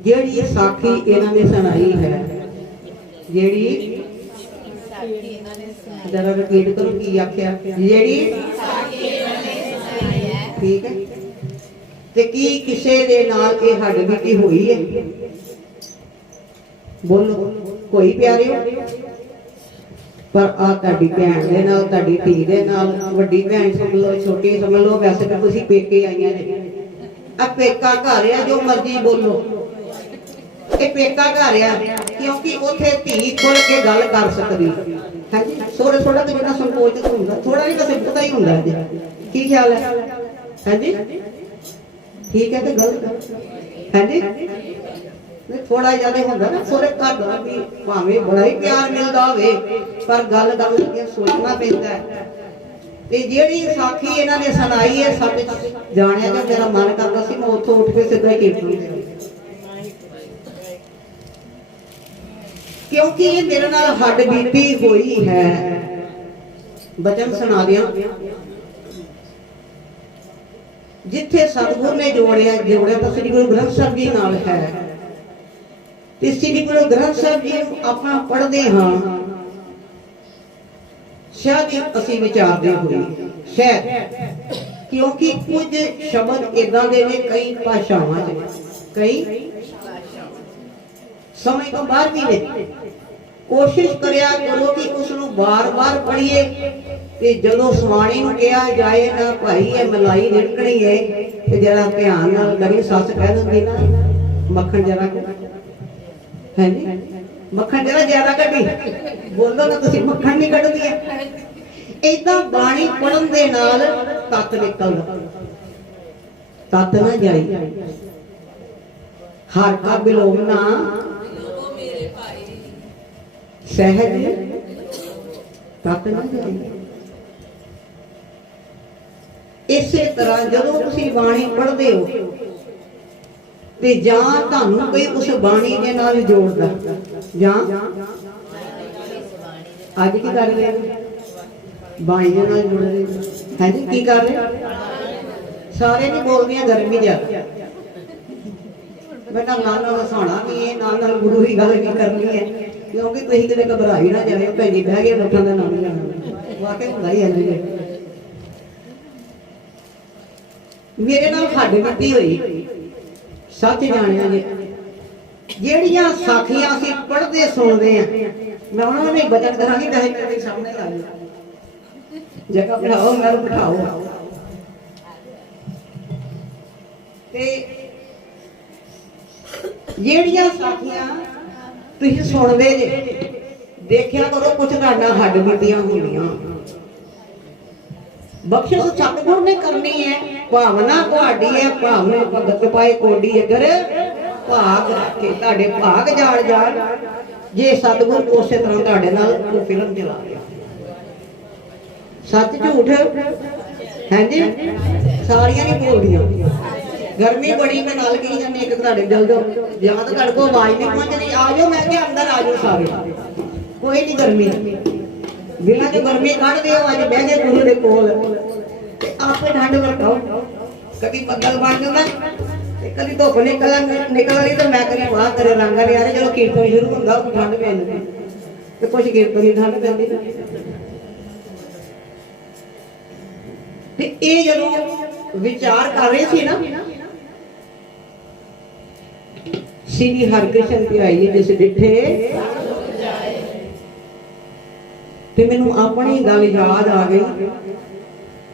ਜਿਹੜੀ ਸਾਖੀ ਇਹਨਾਂ ਨੇ ਸੁਣਾਈ ਹੈ, ਜਿਹੜੀ जरा रिपीट करो की आख्या, जेड़ी ठीक है ते की किसे दे नाल ये हड्ड बीती हुई है? बोलो कोई प्यारे हो पर आ ताड़ी भैन दे नाल, ताड़ी धी दे नाल, वड्डी भैन समझ लो, छोटी समझ लो, वैसे तो तुसीं पेके आईयां जे। आ पेका घर है, जो मर्जी बोलो ये पेका घर है, क्योंकि उत्थे धी खुल के गल कर सकदी है जी। थोड़ा थोड़ा तो जितना संकोच तो होंगे, थोड़ा नहीं तो सिंपल ही होंगे जी। की ख्याल है जी? ठीक है तो गलत है जी, थोड़ा ज्यादा होंगे ना, थोड़े घट भी भावें बड़ा ही प्यार मिलता हो पर गल गल लगे सोचना पैंदा है। ते जेड़ी साखी इन्हां ने सुनाई है सच जानिया जो मेरा मन करता सी मैं उत्थों उठ के सीधा कीर्तन, क्योंकि ये मेरे नाल हड्ड बीती हुई है। बचन सुना दिया, जिथे सतगुरु ने जोड़िया तो श्री गुरु ग्रंथ साहब जी नाल है। श्री गुरु ग्रंथ साहब जी अपना पढ़ते हाँ, शायद असी विचारते हुए शायद, क्योंकि कुछ शब्द इदा दे ने कई भाषावां कई समय तो बाहर भी ने। कोशिश करिया करो कि उसनु बार बार पढ़िए ते जदों स्वाणी नूं कहा जाए ना भाई ये मलाई निकलनी है ते जरा ध्यान नाल करी। सस कह दिंदी ना मक्खन जरा है जी, मक्खन जरा ज्यादा कटी, बोलो ना तुसीं मक्खन नहीं कटदी है। इदां बाणी पढ़न दे नाल तत निकलदा, तत ना जाई। हर का बिलोमना सहज तत ना जाए। इसे तरह जदों तुसीं बाणी पढ़दे हो ते जां तुहानूं कोई उस बाणी दे नाल जोड़दा, जां अज की कर रहे बाणी दे नाल जुड़ रहे हैं जी। की कर रहे सारे नहीं बोलदियां, गर्मी ज्यादा बेटा नाल नाल हसाना भी है, नाल नाल गुरु की गल भी करनी है, क्योंकि तुसीं किते घबरा ही ना जाए भैन जी बह गए लोगों का नाम लेना। वाकई हुंदा ही है जी। मेरे नाल हड्ड बीती हुई सच जानिया जी। ਜਿਹੜੀਆਂ ਸਾਖੀਆਂ ਅਸੀਂ ਪੜ੍ਹਦੇ ਸੁਣਦੇ ਆ, मैं उन्होंने भी बचन करांगी, कहे मेरे सामने ला लो जगह बिठाओ मैं बिठाओ। ते ਜਿਹੜੀਆਂ ਸਾਖੀਆਂ ਤੁਸੀਂ ਸੁਣਦੇ ਜੇ ਦੇਖਿਆ ਕਰੋ कुछ ਤੁਹਾਡਾ हड्ड बीतियां होंदियां। बख्शिश सतगुरु ने करनी है, भावना तुहाडी है, भावना भगत पाए कोडी अगर भाग रखे तुहाडे भाग जाल जाल जे सतगुरु उस तरह तुहाडे नाल वो फिल्म चला दिया। सच झूठ है जी, सारियां नहीं बोलदियां। गर्मी बड़ी मैं नाल कही जानी एक तुहाडे जल दो जां तो तुहाडे को आवाज नहीं पहुंचनी, आ जाओ मैं क्या अंदर आ जाओ सारे, कोई नहीं गर्मी बिना जो गर्मी कढ़ दे अज बह गए गुरु के कोल आपे ठंड वरताओ। कभी बदल बन जाता कभी धुप निकल आई तो मैं करी वाह करे रंग नहीं आ रहे, चलो कीर्तन शुरू होंगे तो ठंड पैंदी तो कुछ कीर्तन की ठंड पैंदी। ये जो विचार कर रहे थे ना श्री हरकृष्ण ध्याई जिस डिठे ते मैनू अपनी गल याद आ गई।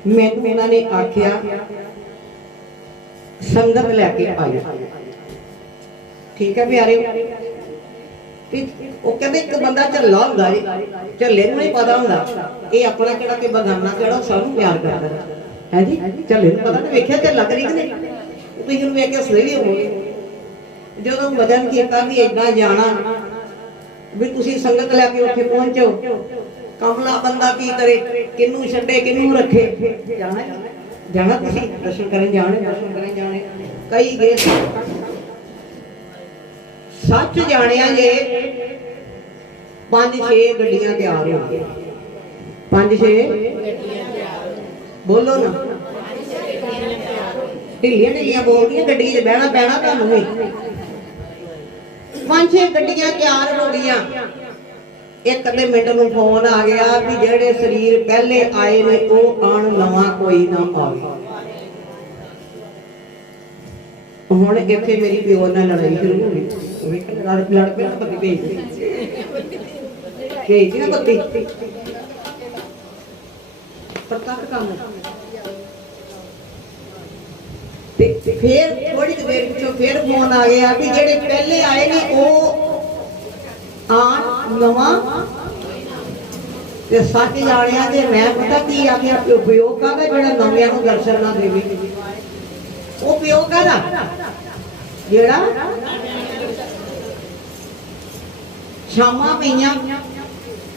मैनू इन्होंने आख्या संगत लैके आई, ठीक है प्यारे। वो कहते एक बंदा झल्ला होंदा जी, झल्ले नूं नहीं पता होंदा ये अपना केड़ा ते बगाना केड़ा, सब प्यार करदा है जी। झल्ले नूं पता नहीं, वेख्या झल्ला करी कि नहीं, तुसीं उहनूं वेख के हसदे भी होवोगे। जदों वचन कीता भी इदां जाना भी तुसीं संगत लैके उत्थे पहुंचो, कमला बंदा की करे, किनू छड्डे किनू रखे, जाना जाना तुसीं दर्शन करन जाने, दर्शन करन जाने कई गए सच जानिया जे 5-6 गड्डियां तैयार हो गई, 5-6 बोलो ना ढिलियां ढिलियां बोल रही गड्डी च बहना पैना तुहानूं भी 5 6 ਗੱਡੀਆਂ ਤਿਆਰ ਹੋ ਗਈਆਂ। ਇੱਕ ਅੱਧੇ ਮਿੰਟ ਨੂੰ ਫੋਨ ਆ ਗਿਆ ਵੀ ਜਿਹੜੇ ਸਰੀਰ ਪਹਿਲੇ ਆਏ ਨੇ ਉਹ ਆਣ, ਨਵਾਂ ਕੋਈ ਨਾ ਆਵੇ। ਹੁਣ ਇੱਥੇ ਮੇਰੀ ਪਿਓ ਨਾਲ ਲੜਾਈ ਸ਼ੁਰੂ ਹੋ ਗਈ। ਲੜ ਕੇ ਨਾ ਪਤੀ ਭੇਜ ਨਾ ਪਤੀ ਪਤਾ ਕੰਮ। ਤੇ ਫਿਰ ਥੋੜੀ ਦੇਰ ਪਿੱਛੋਂ ਫਿਰ ਫੋਨ ਆ ਗਿਆ ਵੀ ਜਿਹੜੇ ਪਹਿਲੇ ਆਏ ਨੇ ਉਹ ਆਣ, ਨਵਾਂ ਤੇ ਸੱਚ ਜਾਣਿਆ। ਤੇ ਮੈਂ ਪਤਾ ਕੀ ਆਖਿਆ, ਪਿਓ ਕਾਹਦਾ ਜਿਹੜਾ ਨਵਿਆਂ ਨੂੰ ਦਰਸ਼ਨ ਨਾ ਦੇਵੇ। ਉਹ ਪਿਓ ਕਾਹਦਾ ਜਿਹੜਾ ਸ਼ਾਮਾਂ ਪਈਆਂ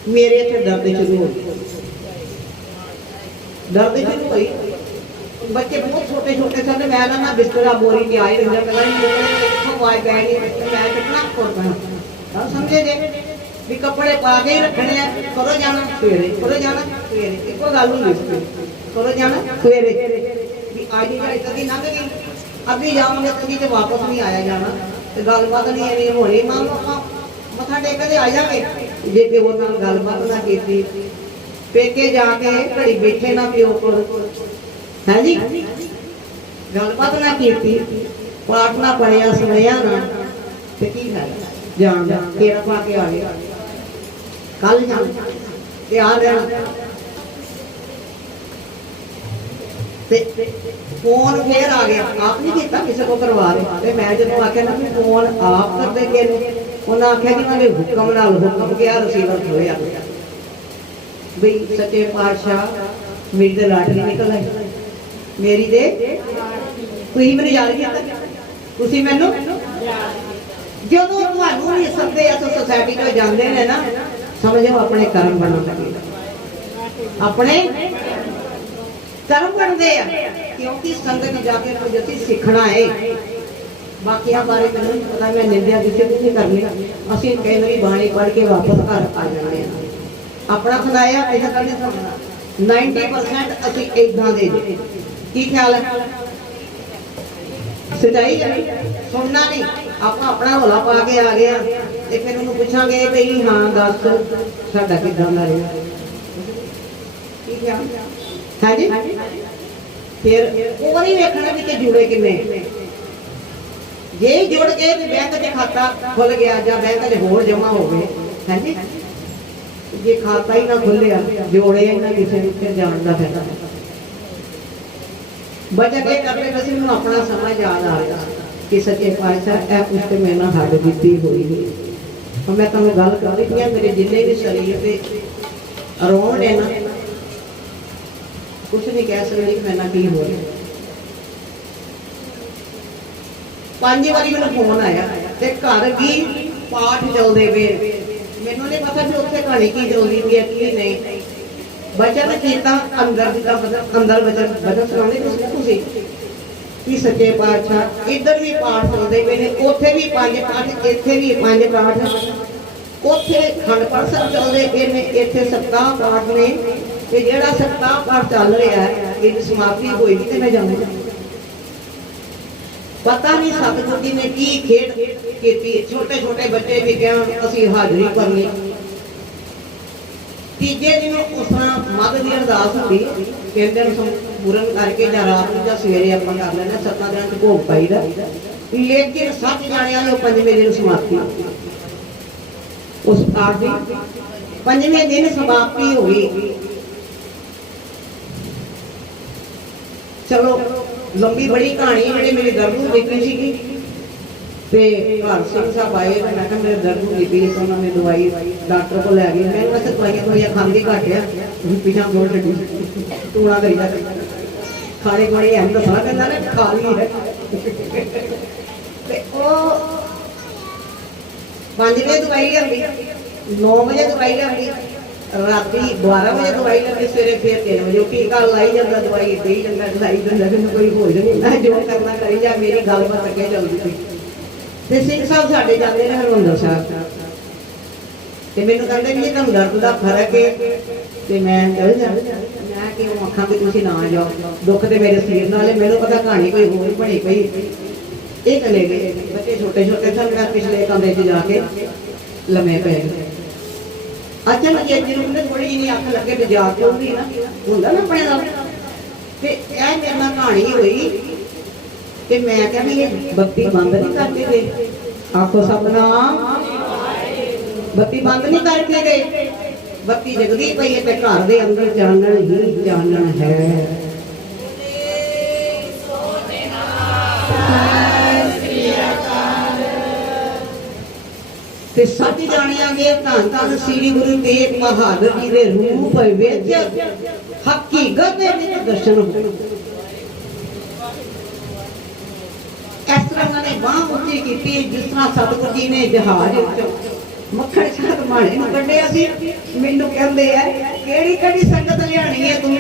ਮੇਰੇ ਇੱਥੇ ਦਰਦ ਸ਼ੁਰੂ ਹੋ ਗਈ। ਦਰਦ ਸ਼ੁਰੂ ਹੋਈ। ਬੱਚੇ ਬਹੁਤ ਛੋਟੇ ਛੋਟੇ ਸਨ। ਮੈਂ ਨਾ ਬਿਸਤਰਾ ਬੋਰੀ ਤੇ ਆਏ ਰਹਿੰਦਾ, ਪਹਿਲਾਂ ਹੀ ਵਾਈ ਪੈ ਗਈ। ਮੈਂ ਕਿਤਨਾ ਕੋਰਨਾ ਤਾਂ ਸਮਝੇ ਜੇ ਵੀ ਕੱਪੜੇ ਪਾ ਕੇ ਹੀ ਰੱਖਣੇ ਆ। ਕਦੋਂ ਜਾਣਾ ਸਵੇਰੇ, ਕਦੋਂ ਜਾਣਾ ਸਵੇਰੇ। ਇੱਕੋ ਗੱਲ ਹੁੰਦੀ ਸੀ, ਕਦੋਂ ਜਾਣਾ ਸਵੇਰੇ। ਵੀ ਅੱਜ ਜਿਹੜੀ ਕਦੀ ਲੰਘ ਗਈ, ਅੱਗੇ ਜਾਵਾਂਗੇ ਕਦੀ ਤੇ ਵਾਪਸ ਨਹੀਂ ਆਇਆ ਜਾਣਾ। ਤੇ ਗੱਲਬਾਤ ਨਹੀਂ ਐਵੇਂ ਹੋਣੀ। ਮੰਨ ਲਓ ਆਪਾਂ ਮੱਥਾ ਟੇਕਦੇ ਆ ਜਾਵੇ, ਜੇ ਪਿਓ ਨਾਲ ਗੱਲਬਾਤ ਨਾ ਕੀਤੀ, ਪੇਕੇ ਜਾ ਕੇ ਘੜੀ ਬੈਠੇ ਨਾ ਪਿਓ ਕੋਲ, ਹੈ ਜੀ, ਗੱਲਬਾਤ ਨਾ ਕੀਤੀ, ਪਾਠ ਨਾ ਪੜਿਆ, ਸੁਣਿਆ ਨਾ, ਤੇ ਕੀ ਹੈ ਜਾਣ ਦਾ ਤੇਰਾ ਪਾ ਕੇ ਆ ਗਿਆ। ਕੱਲ ਜਾਣ ਤੇ ਆ ਰਹਿਣਾ। ਤੇ ਫੋਨ ਫੇਰ ਆ ਗਿਆ। ਆਪ ਨਹੀਂ ਕੀਤਾ, ਕਿਸੇ ਕੋ ਕਰਵਾ ਦੇ। ਤੇ ਮੈਂ ਜਦੋਂ ਆਖਿਆ ਨਾ ਵੀ ਫੋਨ ਆਪ ਕਰਦੇ ਗਏ ਨੇ, ਉਹਨਾਂ ਆਖਿਆ ਕਿ ਉਹਨਾਂ ਦੇ ਹੁਕਮ ਨਾਲ ਹੁਕਮ ਗਿਆ, ਰਸੀਵਰ ਹੋਇਆ ਬਈ ਸੱਚੇ ਪਾਤਸ਼ਾਹ ਮੇਰੀ ਤੇ ਲਾਟਰੀ ਨਿਕਲ ਆਈ, ਮੇਰੀ ਦੇ ਤੁਸੀਂ ਮੈਨੂੰ ਯਾਦ ਕੀਤਾ, ਤੁਸੀਂ ਮੈਨੂੰ ਜਦੋਂ ਤੁਹਾਨੂੰ ਵੀ ਸੱਦੇ ਆ ਸੋਸਾਇਟੀ ਤੋਂ ਜਾਂਦੇ ਨੇ ਨਾ, ਸਮਝੋ ਆਪਣੇ ਕਰਮ ਬਣਨ ਲੱਗੇ, ਆਪਣੇ ਕਰਮ ਬਣਦੇ ਆ। ਕਿਉਂਕਿ ਸੰਗਤ ਜਾ ਕੇ ਕੁਝ ਅਸੀਂ ਸਿੱਖਣਾ ਹੈ। ਬਾਕੀਆਂ ਬਾਰੇ ਮੈਨੂੰ ਨਹੀਂ ਪਤਾ, ਮੈਂ ਨਿੰਦਿਆ ਕਿਸੇ ਦੀ ਨਹੀਂ ਕਰਨੀ। ਅਸੀਂ ਕਈ ਵਾਰੀ ਬਾਣੀ ਪੜ੍ਹ ਕੇ ਵਾਪਸ ਘਰ ਆ ਜਾਂਦੇ ਹਾਂ। ਆਪਣਾ ਖੁਦਾਇਆ ਇਹਦਾ ਕਰਨੇ ਸੁਣਨਾ 90% ਅਸੀਂ ਇਦਾਂ ਦੇ ਜੀ। ਕੀ ਖਿਆਲ ਹੈ? ਸਦਾਈ ਸੁਣਨਾ ਨਹੀਂ, ਆਪਾਂ ਆਪਣਾ ਹੌਲਾ ਪਾ ਕੇ ਆ ਗਿਆ ਤੇ ਫਿਰ ਉਹਨੂੰ ਪੁੱਛਾਂਗੇ ਬਈ ਹਾਂ ਦੱਸ ਸਾਡਾ ਕਿੱਦਾਂ ਦਾ ਰਿਹਾ। ਕੀ ਖਿਆਲ ਹੈ ਜੀ? ਫਿਰ ਉਹ ਨਹੀਂ ਵੇਖਣਾ ਵੀ ਕਿ ਜੁੜੇ ਕਿੰਨੇ। ਜੇ ਜੁੜ ਗਏ ਤੇ ਬੈਂਕ 'ਚ ਖਾਤਾ ਖੁੱਲ ਗਿਆ ਜਾਂ ਬੈਂਕ 'ਚ ਹੋਰ ਜਮਾ ਹੋ ਗਏ, ਹੈ ਜੀ। ਜੇ ਖਾਤਾ ਹੀ ਨਾ ਖੁੱਲਿਆ, ਜੋੜੇ ਇਹਨਾਂ ਕਿਸੇ ਨੂੰ ਫਿਰ ਜਾਣ ਦਾ ਫਾਇਦਾ। ਬਚਤ ਇਹ ਕਰਦੇ ਬਸ ਮੈਨੂੰ ਆਪਣਾ ਸਮਾਂ ਯਾਦ ਆ ਰਿਹਾ ਕਿ ਸੱਚੇ ਪਾਤਸ਼ਾਹ ਇਹ ਕੁਛ ਤੇ ਮੇਰੇ ਨਾਲ ਹੱਦ ਬੀਤੀ ਹੋਈ ਹੈ। ਮੈਂ ਤੁਹਾਨੂੰ ਗੱਲ ਕਰ ਰਹੀ ਹਾਂ, ਮੇਰੇ ਜਿੰਨੇ ਵੀ ਸਰੀਰ ਤੇ ਰੋਣ ਨੇ ਨਾ, ਕੁਛ ਨਹੀਂ ਕਹਿ ਸਕਦੀ ਕਿ ਮੇਰੇ ਨਾਲ ਕੀ ਹੋ ਰਿਹਾ। 5 ਵਾਰੀ ਮੈਨੂੰ ਫੋਨ ਆਇਆ ਤੇ ਘਰ ਵੀ ਪਾਠ ਚੱਲਦੇ ਪਏ। ਮੈਨੂੰ ਨਹੀਂ ਪਤਾ ਵੀ ਉੱਥੇ ਕਹਾਣੀ ਕੀ ਚੱਲਦੀ ਪਈ ਹੈ ਕੀ ਨਹੀਂ। ਬਚਨ ਕੀਤਾ ਅੰਦਰ ਦੀ ਤਾਂ ਅੰਦਰ ਬਚਨ ਸੁਣਾਉਂਦੇ ਤੁਸੀਂ ਕਿ ਸੱਚੇ ਪਾਤਸ਼ਾਹ ਇੱਧਰ ਵੀ ਪਾਠ ਚੱਲਦੇ ਪਏ ਨੇ, ਉੱਥੇ ਵੀ 5 ਪਾਠ, ਇੱਥੇ ਵੀ 5 ਪਾਠ, ਉੱਥੇ ਖੰਡ ਪਾਠ ਸਾਹਿਬ ਚੱਲਦੇ ਪਏ ਨੇ, ਇੱਥੇ ਸਪਤਾਹ ਪਾਠ ਨੇ। ਤੇ ਜਿਹੜਾ ਸਪਤਾਹ ਪਾਠ ਚੱਲ ਰਿਹਾ ਹੈ ਇਹਦੀ ਸਮਾਪਤੀ ਹੋਏਗੀ ਤੇ ਮੈਂ ਜਾਊਂਗਾ। ਪਤਾ ਨਹੀਂ ਸਤਿਗੁਰੂ ਜੀ ਨੇ ਕੀ ਖੇਡ ਕੀਤੀ। ਛੋਟੇ ਛੋਟੇ ਬੱਚੇ ਵੀ ਕਹਿਣ ਅਸੀਂ ਹਾਜ਼ਰੀ ਕਰਨੀ। ਤੀਜੇ ਦਿਨ ਉਸ ਤਰ੍ਹਾਂ ਮੱਧ ਦੀ ਅਰਦਾਸ ਹੁੰਦੀ, ਕਹਿੰਦੇ ਨੂੰ ਸੰਪੂਰਨ ਕਰਕੇ ਜਾਂ ਰਾਤ ਨੂੰ ਜਾਂ ਸਵੇਰੇ ਆਪਾਂ ਕਰ ਲੈਣਾ। 7 ਦਿਨਾਂ 'ਚ ਭੋਗ ਪਾਈਦਾ। ਲੇਕਿਨ 7 ਜਾਣਿਆਂ ਨੂੰ 5ਵੇਂ ਦਿਨ ਸਮਾਪਤੀ ਉਸ ਪਾਠ ਦੀ। 5ਵੇਂ ਦਿਨ ਸਮਾਪਤੀ ਹੋ ਗਈ। ਚਲੋ ਲੰਬੀ ਬੜੀ ਕਹਾਣੀ ਜਿਹੜੀ ਮੇਰੀ ਦਰਦ ਨੂੰ ਦੇਖੀ ਸੀਗੀ। ਤੇ ਘਰ ਸਿੰਘ ਸਾਹਿਬ ਆਏ, ਮੈਂ ਕਿਹਾ ਮੇਰੇ ਦਰਦ ਨੂੰ ਦੇਖੀ। ਉਹਨਾਂ ਨੇ ਦਵਾਈ ਡਾਕਟਰ ਕੋਲ ਲੈ ਗਏ। ਮੈਂ ਵੈਸੇ ਦਵਾਈਆਂ ਖਾਂਦੀ ਘੱਟ ਆ, ਤੁਸੀਂ ਪਿਛਾਂ ਜੋੜ ਛੱਡੀ ਟੂਣਾ ਕਰੀਦਾ ਖਾਣੇ ਕੋਲੇ ਐਂ ਦੱਸਣਾ ਕਹਿੰਦਾ ਨਾ ਖਾ ਲਈ ਹੈ। ਤੇ ਉਹ 5 ਵਜੇ ਦਵਾਈ ਲਿਆਂਦੀ, 9 ਵਜੇ ਦਵਾਈ ਲਿਆਂਦੀ, ਰਾਤੀ 12 ਵਜੇ ਦਵਾਈ ਲੱਗੀ, ਸਵੇਰੇ ਫਿਰ 3 ਵਜੇ ਟੀਕਾ ਲਾਈ ਜਾਂਦਾ, ਦਵਾਈ ਦੇਈ ਜਾਂਦਾ, ਲਾਈ ਜਾਂਦਾ। ਮੈਨੂੰ ਕੋਈ ਹੋ ਨਹੀਂ, ਮੈਂ ਜੋ ਕਰਨਾ ਕਰੀ ਜਾ। ਮੇਰੀ ਗੱਲਬਾਤ ਅੱਗੇ ਚੱਲਦੀ ਸੀ। ਤੇ ਸਿੰਘ ਸਾਹਿਬ ਸਾਡੇ ਜਾਂਦੇ ਨੇ ਹਰਿਮੰਦਰ ਸਾਹਿਬ ਤੇ ਮੈਨੂੰ ਕਹਿੰਦੇ ਵੀ ਇਹ ਤੁਹਾਨੂੰ ਦਰਦ ਦਾ ਫਰਕ ਹੈ। ਤੇ ਮੈਂ ਚਲ ਜਾ, ਮੈਂ ਕਿਉਂ ਆਖਾਂ ਕਿ ਤੁਸੀਂ ਨਾ ਜਾਓ, ਦੁੱਖ ਤੇ ਮੇਰੇ ਸਰੀਰ ਨਾਲ ਹੈ। ਮੈਨੂੰ ਪਤਾ ਕਹਾਣੀ ਕੋਈ ਹੋਰ ਬਣੀ ਪਈ। ये चले गए, बच्चे छोटे छोटे थे, मैं पिछले कमरे च जाके लम्हे पे गए। अच्छा लगे जिन्होंने थोड़ी जी अख लगे तो जाग होगी ना, होंगे ना अपने नाल। ते यह मेरे नाल कहानी हुई कि मैं क्या भी ये बत्ती बंद नहीं करके गए, आखो सबना बत्ती बंद नहीं करके गए, बत्ती जगदी पई है, घर के अंदर चानन ही चानन है। ते सच जानियागे धन धन श्री गुरु तेग बहादुर जी के रूप विच हकीकत दे विच दर्शन हो। इस तरह उन्होंने बांह उच्ची की जिस तरह सतगुरु जी ने जहाज मक्खन शाह माणे नूं कढिया सी। मैनूं कहंदे है किहड़ी किहड़ी संगत लियाणी है तूं,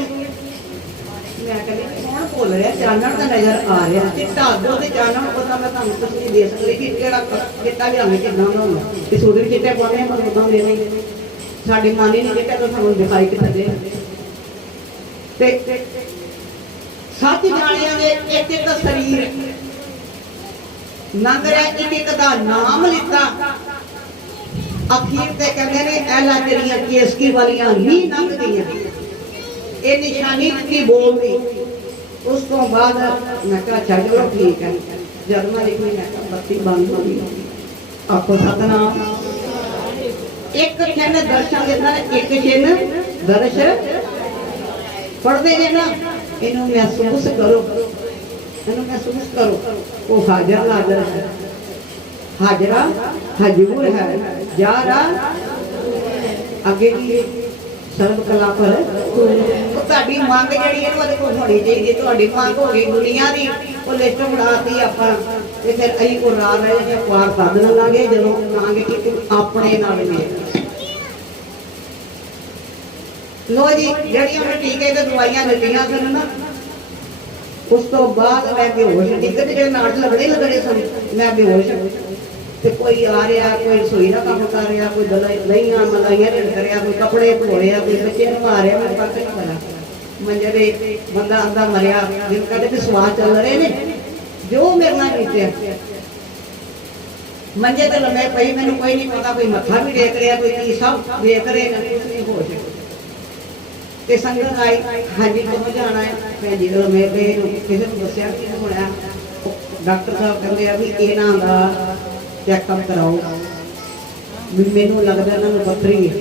मैं कहंदी कौन बोल रहा, चानण का नजर आ रहा, चिट्टा दो ते चानण पता मैं तुहानूं कुछ नहीं दे सकदी कि किहड़ा चिट्टा लियावे किदां दा हुंदा, ते सूट भी चिट्टे पाउने पर उदां दे नहीं, साडी मन ही नहीं चिट्टा तो सानूं दिखाई कित्थे दे। ते सच जाणिया ने एक एक शरीर लंघ रहा, एक एक दा नाम लिता, अखीर ते कहंदे ने ऐला तेरियां केसकी वालियां ही लंघ गईयां, ये निशानी की बोल दी। उस तो बाद मैं कहा चलो ठीक है, जब मैं लिखी मैं बत्ती बंद हो गई, आपको सतनाम। एक क्षण दर्शन देता है, एक क्षण दर्श पढ़ते हैं ना, इन्हों महसूस करो, इन्हों महसूस करो, वो हाजर नाजर है, हाजरा हजूर है, जारा आगे की सर्व कला पर ਤੁਹਾਡੀ ਮੰਗ ਜਿਹੜੀ ਇਹਨੂੰ ਉਹਦੇ ਕੋਲ ਹੋਣੀ ਚਾਹੀਦੀ। ਤੁਹਾਡੀ ਮੰਗ ਹੋ ਗਈ ਦੁਨੀਆ ਦੀ, ਉਹ ਲਿਸਟ ਬਣਾਤੀ ਆਪਾਂ, ਤੇ ਫਿਰ ਅਸੀਂ ਕੋ ਰਾਹ ਰਹੇ ਜੇ ਕੁਆਰ ਸੱਦ ਲਾਂਗੇ ਜਦੋਂ ਕਹਾਂਗੇ ਕਿ ਤੂੰ ਆਪਣੇ ਨਾਲ ਮੇਲ। ਲੋ ਜੀ ਜਿਹੜੀਆਂ ਮੈਂ ਟੀਕੇ ਤੇ ਦਵਾਈਆਂ ਦਿੱਤੀਆਂ ਸਨ ਨਾ, ਉਸ ਤੋਂ ਬਾਅਦ ਮੈਂ ਬੇਹੋਸ਼, ਟੀਕੇ ਤੇ ਜਿਹੜੇ ਨਾਲ ਲੱਗਣੇ ਲੱਗਣੇ ਸਨ, ਮੈਂ ਬੇਹੋਸ਼। ਤੇ ਕੋਈ ਆ ਰਿਹਾ, ਕੋਈ ਰਸੋਈ ਦਾ ਕੰਮ ਕਰ ਰਿਹਾ, ਕੋਈ ਦਹੀਆਂ ਮਲਾਈਆਂ ਰੇੜ ਕਰਿਆ, ਕੋਈ ਕੱਪੜੇ ਧੋ ਰਿਹਾ, ਕੋਈ ਬੱਚੇ ਨੂੰ ਮਾਰਿਆ, ਮੈਂ ਪੱਕ ਨਹੀਂ ਕਰਾਂ ਮੰਜੇ ਦੇ ਬੰਦਾ ਆਂਦਾ ਮਰਿਆ, ਜਿਨ ਕਹਿੰਦੇ ਕਿ ਸਵਾਦ ਚੱਲ ਰਹੇ ਨੇ, ਜੋ ਮੇਰੇ ਨਾਲ ਬੀਤਿਆ। ਮੰਜੇ ਤੇ ਲੰਮੇ ਪਈ, ਮੈਨੂੰ ਕੋਈ ਨਹੀਂ ਪਤਾ, ਕੋਈ ਮੱਥਾ ਵੀ ਦੇਖ ਰਿਹਾ, ਕੋਈ ਕੀ ਸਭ ਦੇਖ ਰਹੇ ਨੇ, ਕੁਛ ਨਹੀਂ ਹੋ ਸਕਿਆ। ਤੇ ਸੰਗਤ ਆਈ, ਹਾਂਜੀ ਕਿਉਂ ਜਾਣਾ ਹੈ, ਭੈਣ ਜੀ ਲੰਮੇ ਪਏ, ਕਿਸੇ ਨੂੰ ਦੱਸਿਆ ਕਿ ਹੋਇਆ, ਡਾਕਟਰ ਸਾਹਿਬ ਕਹਿੰਦੇ ਆ ਵੀ ਇਹਨਾਂ ਦਾ चेकअप कराओ, मैनू लगता इन्होंने पत्थरी है,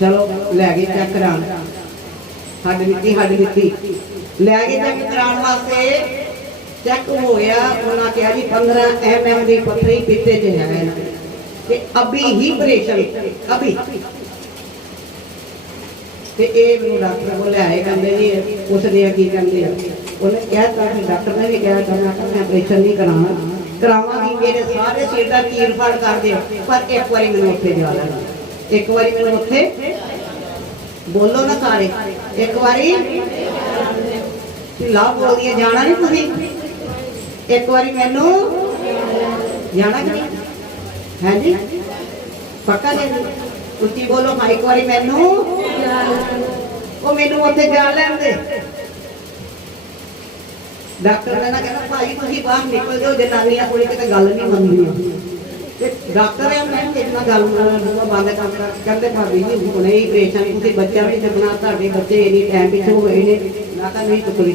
चलो लै गए चेक करा, हड्ड मिट्टी लै गए चेक कराने वास्ते। चेक हो गया, उन्होंने कहा जी 15 mm की पत्थरी पित्ते च है, अभी ही ऑपरेशन अभी। ते ये डॉक्टर को लियाए, कहते जी उसने की कहते उन्हें कहता, डॉक्टर ने भी कहा मैं ऑपरेशन नहीं कराना, करावांगी, मेरे सारे सिर का चीर फाड़ कर दे, पर एक बार मैंने उत्थे जा लेना, एक बार मैंने उत्थे बोलो ना सारे, एक बारी ला बोल दिए, जाना नहीं तुसीं, एक बारी मैनू जाना कि नहीं है जी, पक्का जी उच्ची बोलो हाँ, एक बारी मैनू वो मैनू उत्थे जा लैन दे। डॉक्टर ने ना कहना भाई तुसीं बाहर निकल जाओ, जनानियां कोई किते गल नहीं मनदियां। डॉक्टर है मैं कितना गल बंद कर, कहते भाभी जी हुणे ही ऑपरेशन, तुसीं बच्चा भी चुकना, तुहाडे बच्चे इन्नी टाइम पिछे होए ने, मैं कहा नहीं चुकनी,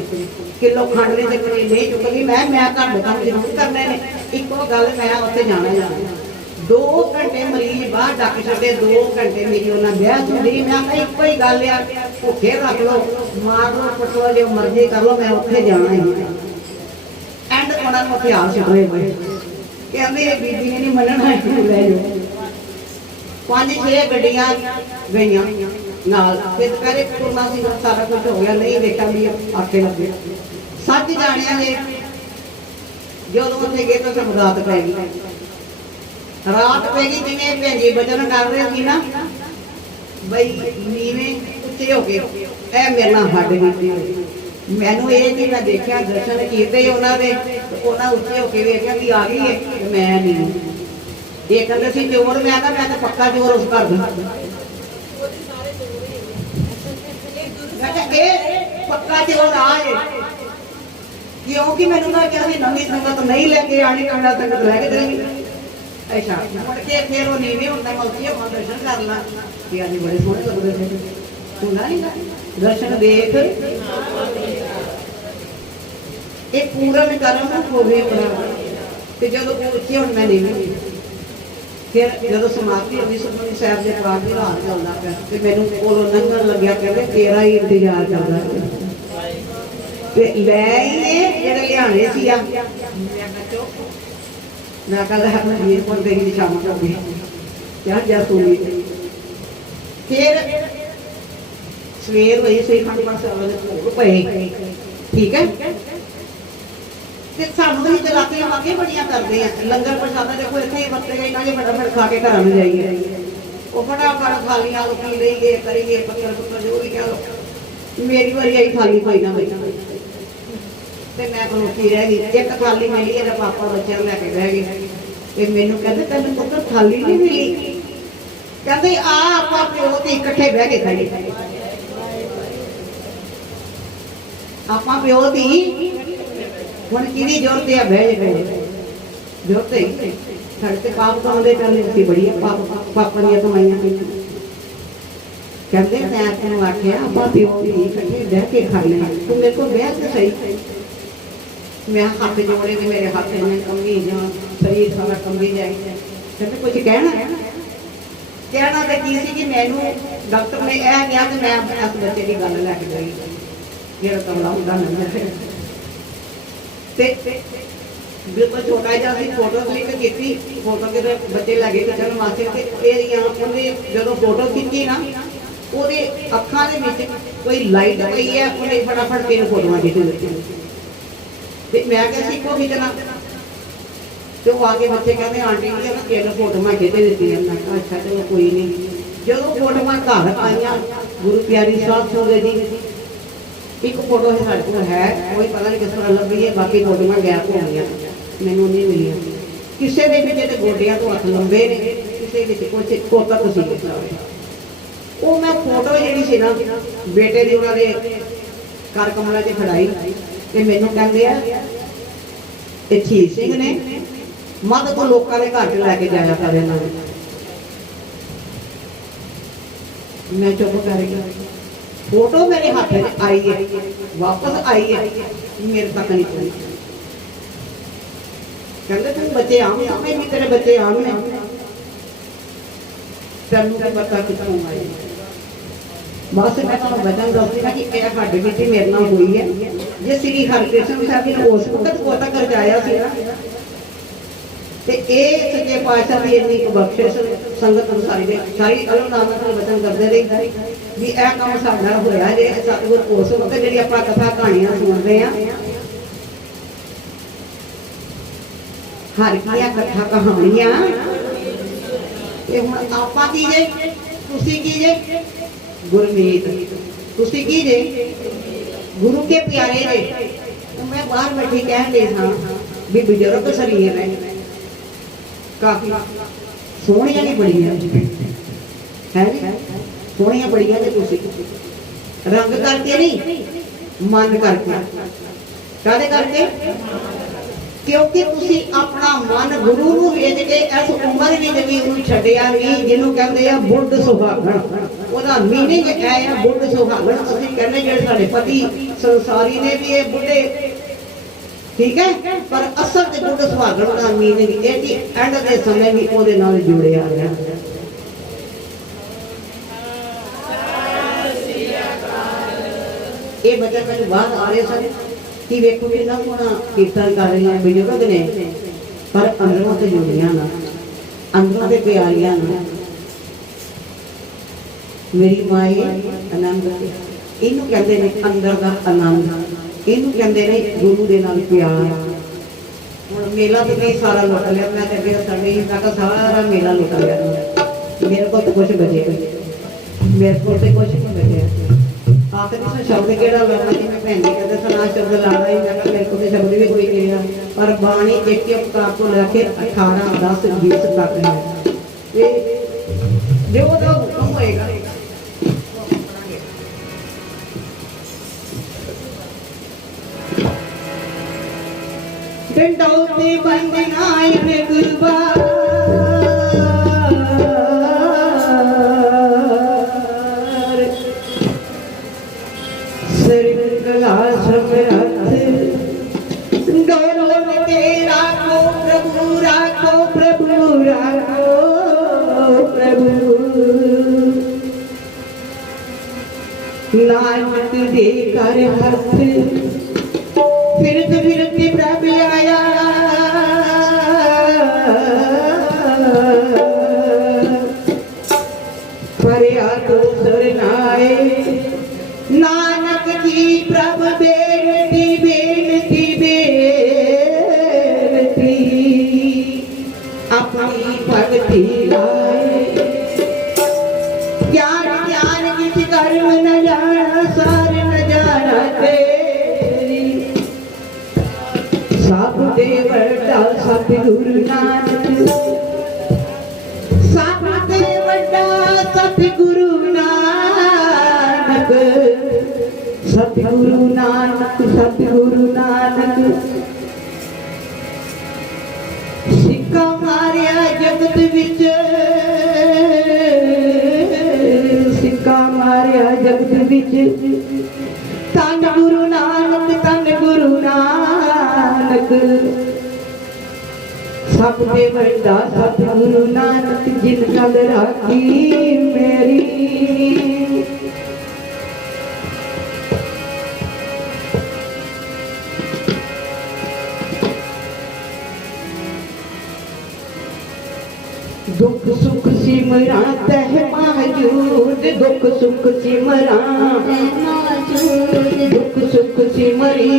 किलो खंड नहीं चुकनी, नहीं चुकनी, मैं घर दे काम जरूर करने ने, इक्को गल मैं उत्थे जाना ही जाना। 2 घंटे मरीज बाहर डक छड्डे, 2 घंटे मेरी उन्हें बहस हुंदी, मैं कहा इक्को ही गल आ, भुखे रख लो, मार लो, पटो जो मर्जी कर लो, मैं उत्थे जाना ही। एंड उन्होंने हथियार छड्डे पए, कहते बीबी ने नहीं मनना, लै जाओ। 5-6 गड्डियां गईयां नाल, फिर दुपहरे तुरना सी, सारा कुछ हो गया, नहीं देखा भी आखे लगे। सच जाणिया ने जो उत्थे गए तो सब रात पै गई, रात पै गई, जिवें भैन जी वचन कर रहे सी ना बई नीवे उच्चे हो गए, ए मेरे नाल हड्ड बीती। मैनू ये कि मैं देखा दर्शन किए उन्होंने, उन्हें उच्चे होकर वेखिया कि आ गई है, मैं नहीं। ये कहते सी चोर, मैं तो पक्का चोर उस घर दा, मैं पक्का चोर आ क्योंकि मैंने ना क्या नवी संगत नहीं लेके आनी, कमरा संगत लैके देंगे। अच्छा मुड़ के फिर वो नीवे होता मलती है, दर्शन कर ला कि अज बड़े सोहने लगते थे, सुनना नहीं दर्शन देख एक पूरन कर्म होवे अपना। ते जदों पूछी हुण मैं नीवी, फिर जदों समाप्ति होगी सुखमनी साहिब के पाठ दी रात चलदा पिया ते मैनूं कोलों लंघण लग्या, कहंदे तेरा ही इंतजार करदा ते लै ही जेड़े लियाने सी आ। मैं कल हरमजीत को तेरी शाम हो गई क्या जा सुनी। फिर सवेर हुई सी खंड पास पे, ठीक है ते सानू भी चलाकियां वाकई बड़ियां करते हैं। लंगर प्रसादा देखो इत्थे ही वरते गए ना जी, फटाफट खा के घर में जाइए, वो फटाफट थालियां पी लईए करिए पत्थर पुत्तर जो भी कह लो। मेरी बारी आई थाली कोई ना कोई ते मैं खलोती रह गई, एक थाली मिली, ਇਹਦੇ पापा बच्चे ਨੂੰ ਲੈ ਕੇ ਬਹਿ ਗਏ ਤੇ ਮੈਨੂੰ ਕਹਿੰਦੇ ਤੈਨੂੰ ਪੁੱਤਰ थाली नहीं मिली, ਕਹਿੰਦੇ ਆ ਆਪਾਂ ਪਿਓ ਤੇ ਇਕੱਠੇ ਬਹਿ ਕੇ ਖਾਈ, ਆਪਾਂ ਪਿਓ ਦੀ ਹੁਣ ਕਿਹਦੀ ਜ਼ਰੂਰਤ ਹੈ ਬਹਿ ਜੇ, ਜ਼ਰੂਰਤ ਹੈ ਸਾਡੇ ਤੇ ਪਾਪ ਕਮਾਉਂਦੇ ਚੱਲਦੇ ਅਸੀਂ ਬੜੀਆਂ ਪਾਪਾਂ ਦੀਆਂ ਕਮਾਈਆਂ ਕੀਤੀਆਂ। ਕਹਿੰਦੇ ਮੈਂ ਤੈਨੂੰ ਆਖਿਆ ਆਪਾਂ ਪਿਓ ਦੀ ਇਕੱਠੇ ਬਹਿ ਕੇ ਖਾਣੇ, ਤੂੰ ਮੇਰੇ ਕੋਲ ਬਹਿ ਕੇ ਸਹੀ। मैं हाथ जोड़े कि मेरे हाथ में कमी जा, शरीर सारा कमी जाए, कहते कुछ कहना तो की सी कि मैनू डॉक्टर ने यह कहा कि मैं इस बच्चे की गल लैके गई मेरा कमला होंगे नहीं बिल्कुल छोटा जहा फोटो क्लिक की, फोटो के बच्चे लगे खिचन वास्ते, जो फोटो खिंची ना वो अखा कोई लाइट पई है, उन्हें फटाफट तीन फोटो खिंच दी। मैं क्या सीखो खिंचना, तो आके बच्चे कहते आंटी जी ना तीन फोटो खिंच दी। अच्छा चलो कोई नहीं, जो फोटो घर आईया गुरु प्यारी साहब सूबे की एक फोटो साढ़े को है, कोई पता नहीं किस तरह लगी है, बाकी फोटो गैप हो गई मैनू नहीं मिली। किसी के गोडिया तो हथ लंबे ने, किसी कुछ कोतक सी वो मैं फोटो जी सी ना बेटे की उन्होंने घर कमरा च खड़ाई ते मैनू कहते शहीद सिंह ने मद को लोगों के घर च लैके जाया कर। मैं चुप कर गई, फोटो मेरे हाथ में आई है, वापस आई है, मेरे तक नहीं पहुंची। कहते तुम बच्चे आम मैं भी तेरे बच्चे आम ने, तेन पता कितों आई। बस मैं तुम वचन दसदी ना कि यह हड्ड बीती मेरे नाल हुई है। जे श्री हरकृष्ण साहब जी ने उस वक्त पोता करजाया सी ना, ते सच्चे पातशाह की इन्नी बख्शिश संगत सारी सारी अलग नाम से वचन करते रही भी यह काम साडा होया जे सतगुर उस वक्त जी आप कथा कहानियां सुनते हैं, हर की कथा कहानियां हुण आपां की जे तुसीं की जे गुरमीत, तुसीं की जे गुरु के प्यारे जे। तो मैं बाहर बैठी कह रही था भी बुजुर्ग शरीर है काफी सोहनियां नहीं बड़ियां है, सोहनियां बड़ियां जे तुसीं रंग करके नहीं मन करके, काहदे करके क्योंकि तुसी अपना मन गुरु नूं वेच के इस उम्र विच भी उन्हें छड्डिया नहीं, जिन्हों कहते हैं बुढ़ सुहागण, ओहदा मीनिंग है बुढ़ सुहागण। असीं कहने जिहड़े साडे पति संसारी ने भी ये बुढ़े, ठीक है, पर असल ते बुढ़ सुहागण दा मीनिंग है कि एंड दे समय भी ओहदे नाल जुड़िया रहा। ये बच्चे मैनूं बाहर आ रहे सन कि वेखो कितना सोहना कीर्तन कर रहे हैं बुजुर्ग ने, पर अंदरों तो जुड़िया ना, अंदरों तो प्यारियां ना। मेरी माए आनंद इनू कहते हैं अंदर का आनंद, इनू कहते हैं गुरु के नाल प्यार। हुण मेला तो नहीं सारा लुट लिया, मैं तो अगे संडे ही मैं सारा मेला लुट लिया, मेरे को तो कुछ बचे, मेरे को तो कुछ नहीं बचे। आखिरी शब्द केड़ा लाना जी, मैं भैन जी कहते सना शब्द लाना ही, मैं मेरे को तो शब्द भी कोई नहीं है, पर बाणी एक अवतार को लेके 18 10 20 तक है, जो हुक्म होएगा। डंडौते बंदनायन गुरुबार सरगला समरथ दोनों में तेरा को प्रभु राखो प्रभु राखो प्रभु नानक दे कर हथ फिरत फिरत प्रभु आया फरियाद सरनाए नानक जी प्रभु बेनती बेनती बेनती अपनी भक्ति लाए ज्ञान ज्ञान किस कर्म न जाना सार न जाना तेरी सब दे बड़ा सतगुरु नानक सब दे बड़ा सतगुरु नानक सतगुरु नानक सतगुरु नानक सिक्का मारिया जगत विच सिक्का मारिया जगत विच धन गुरु नानक धन गुरु नानक सब दे बड़ा सतगुरु नानक जिन कल राखी मेरी दुख सुख सिमरा तह मौजूद दुख सुख सिमरा दुख सुख सिमरी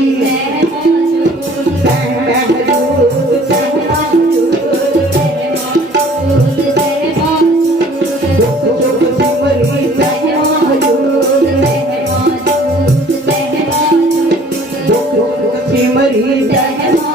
तह मौजूद दुख सुख सिमरी तह मौजूद दुख सुख सिमरी तह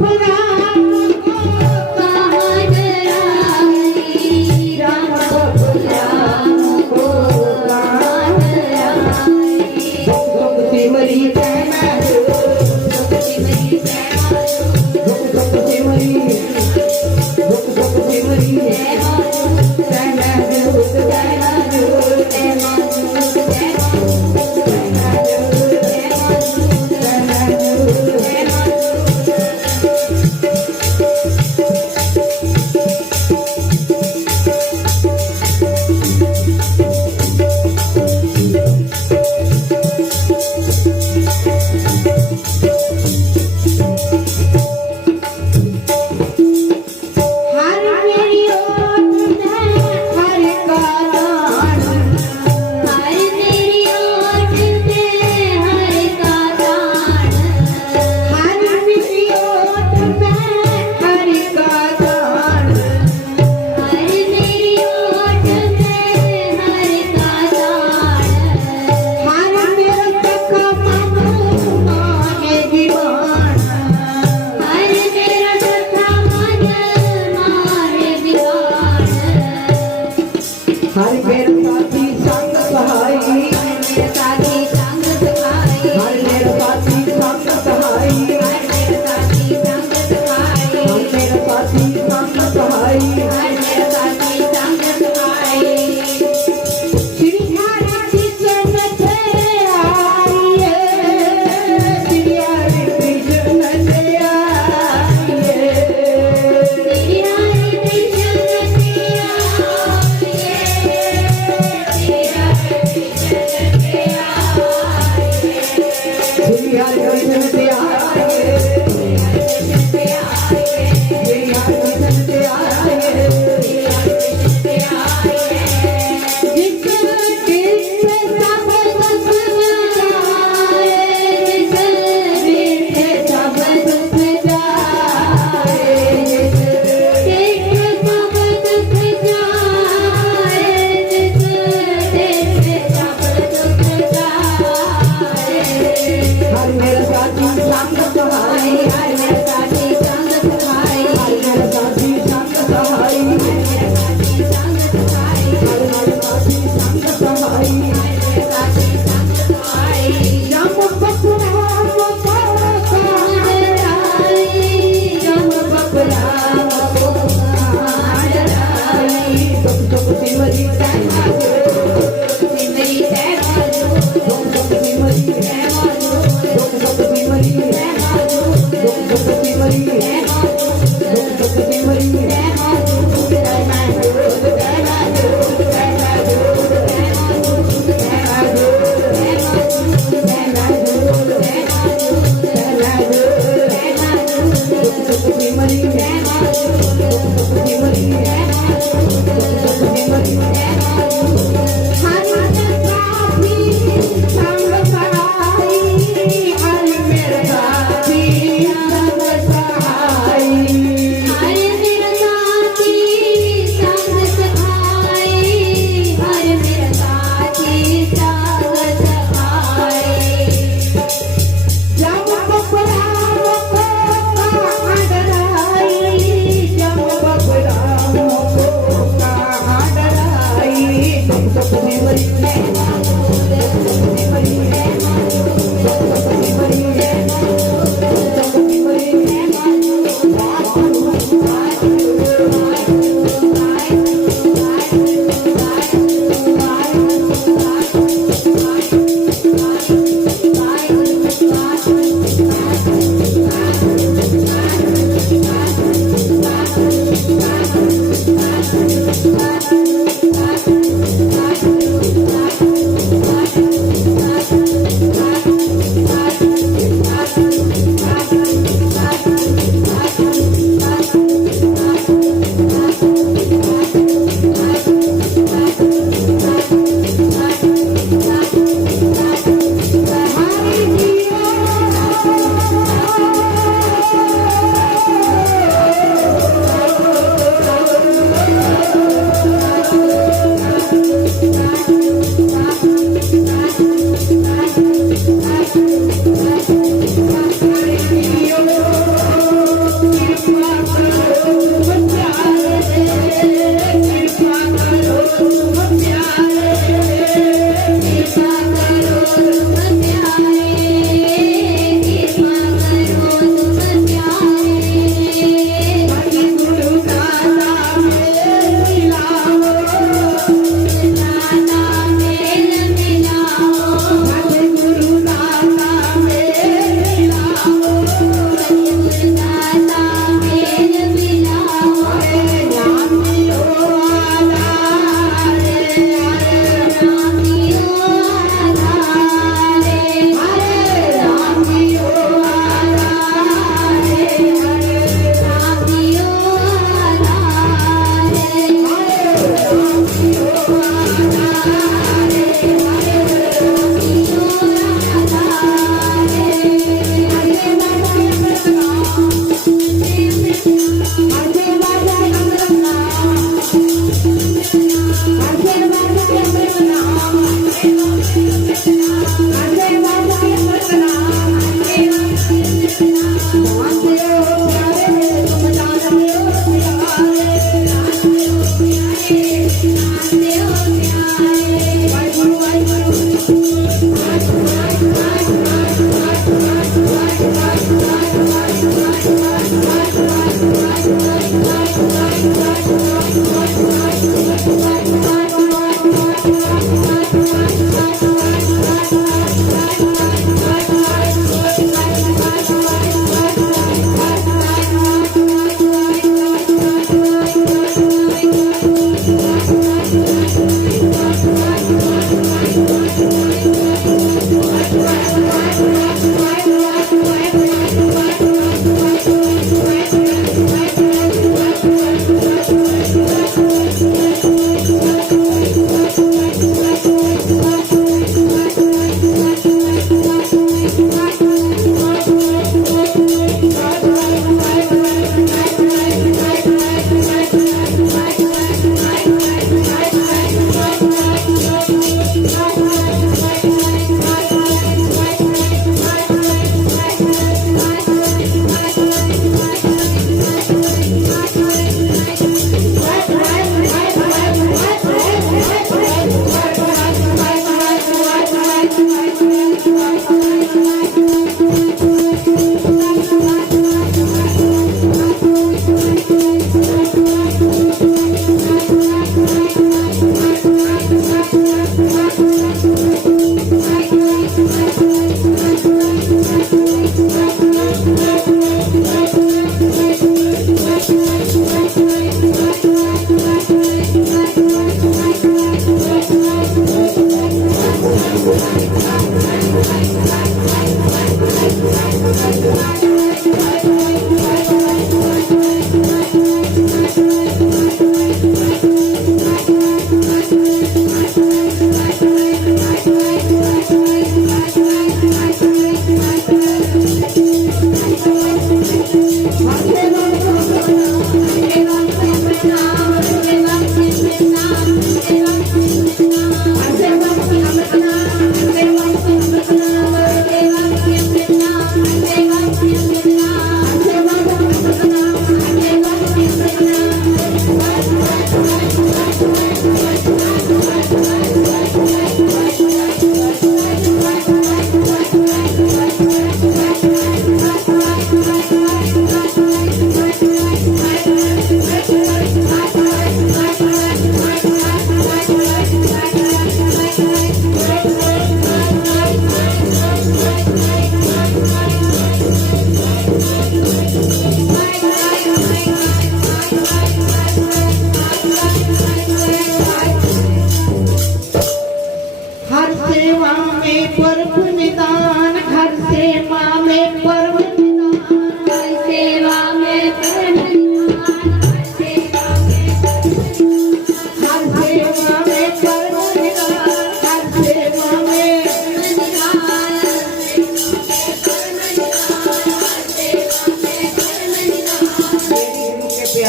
बबुला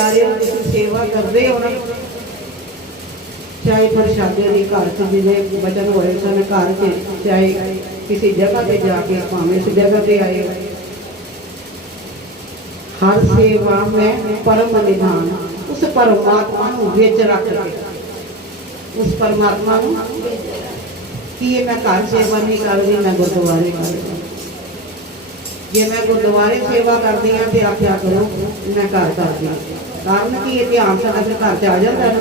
प्यारे तुसीं सेवा करते हो ना, चाहे प्रशादे की घर च जिन्हें वचन होए सन घर च, चाहे किसी जगह पे जाके भावें इस जगह पे आए, हर सेवा में परम निधान उस परमात्मा विच रख के, उस परमात्मा कि ये मैं घर सेवा नहीं कर रही, मैं गुरुद्वारे कर रही। जे मैं गुरुद्वारे सेवा करती हाँ तो आख्या करो मैं घर करती, कारण कि ये ध्यान साडा फिर घर च आ जाता है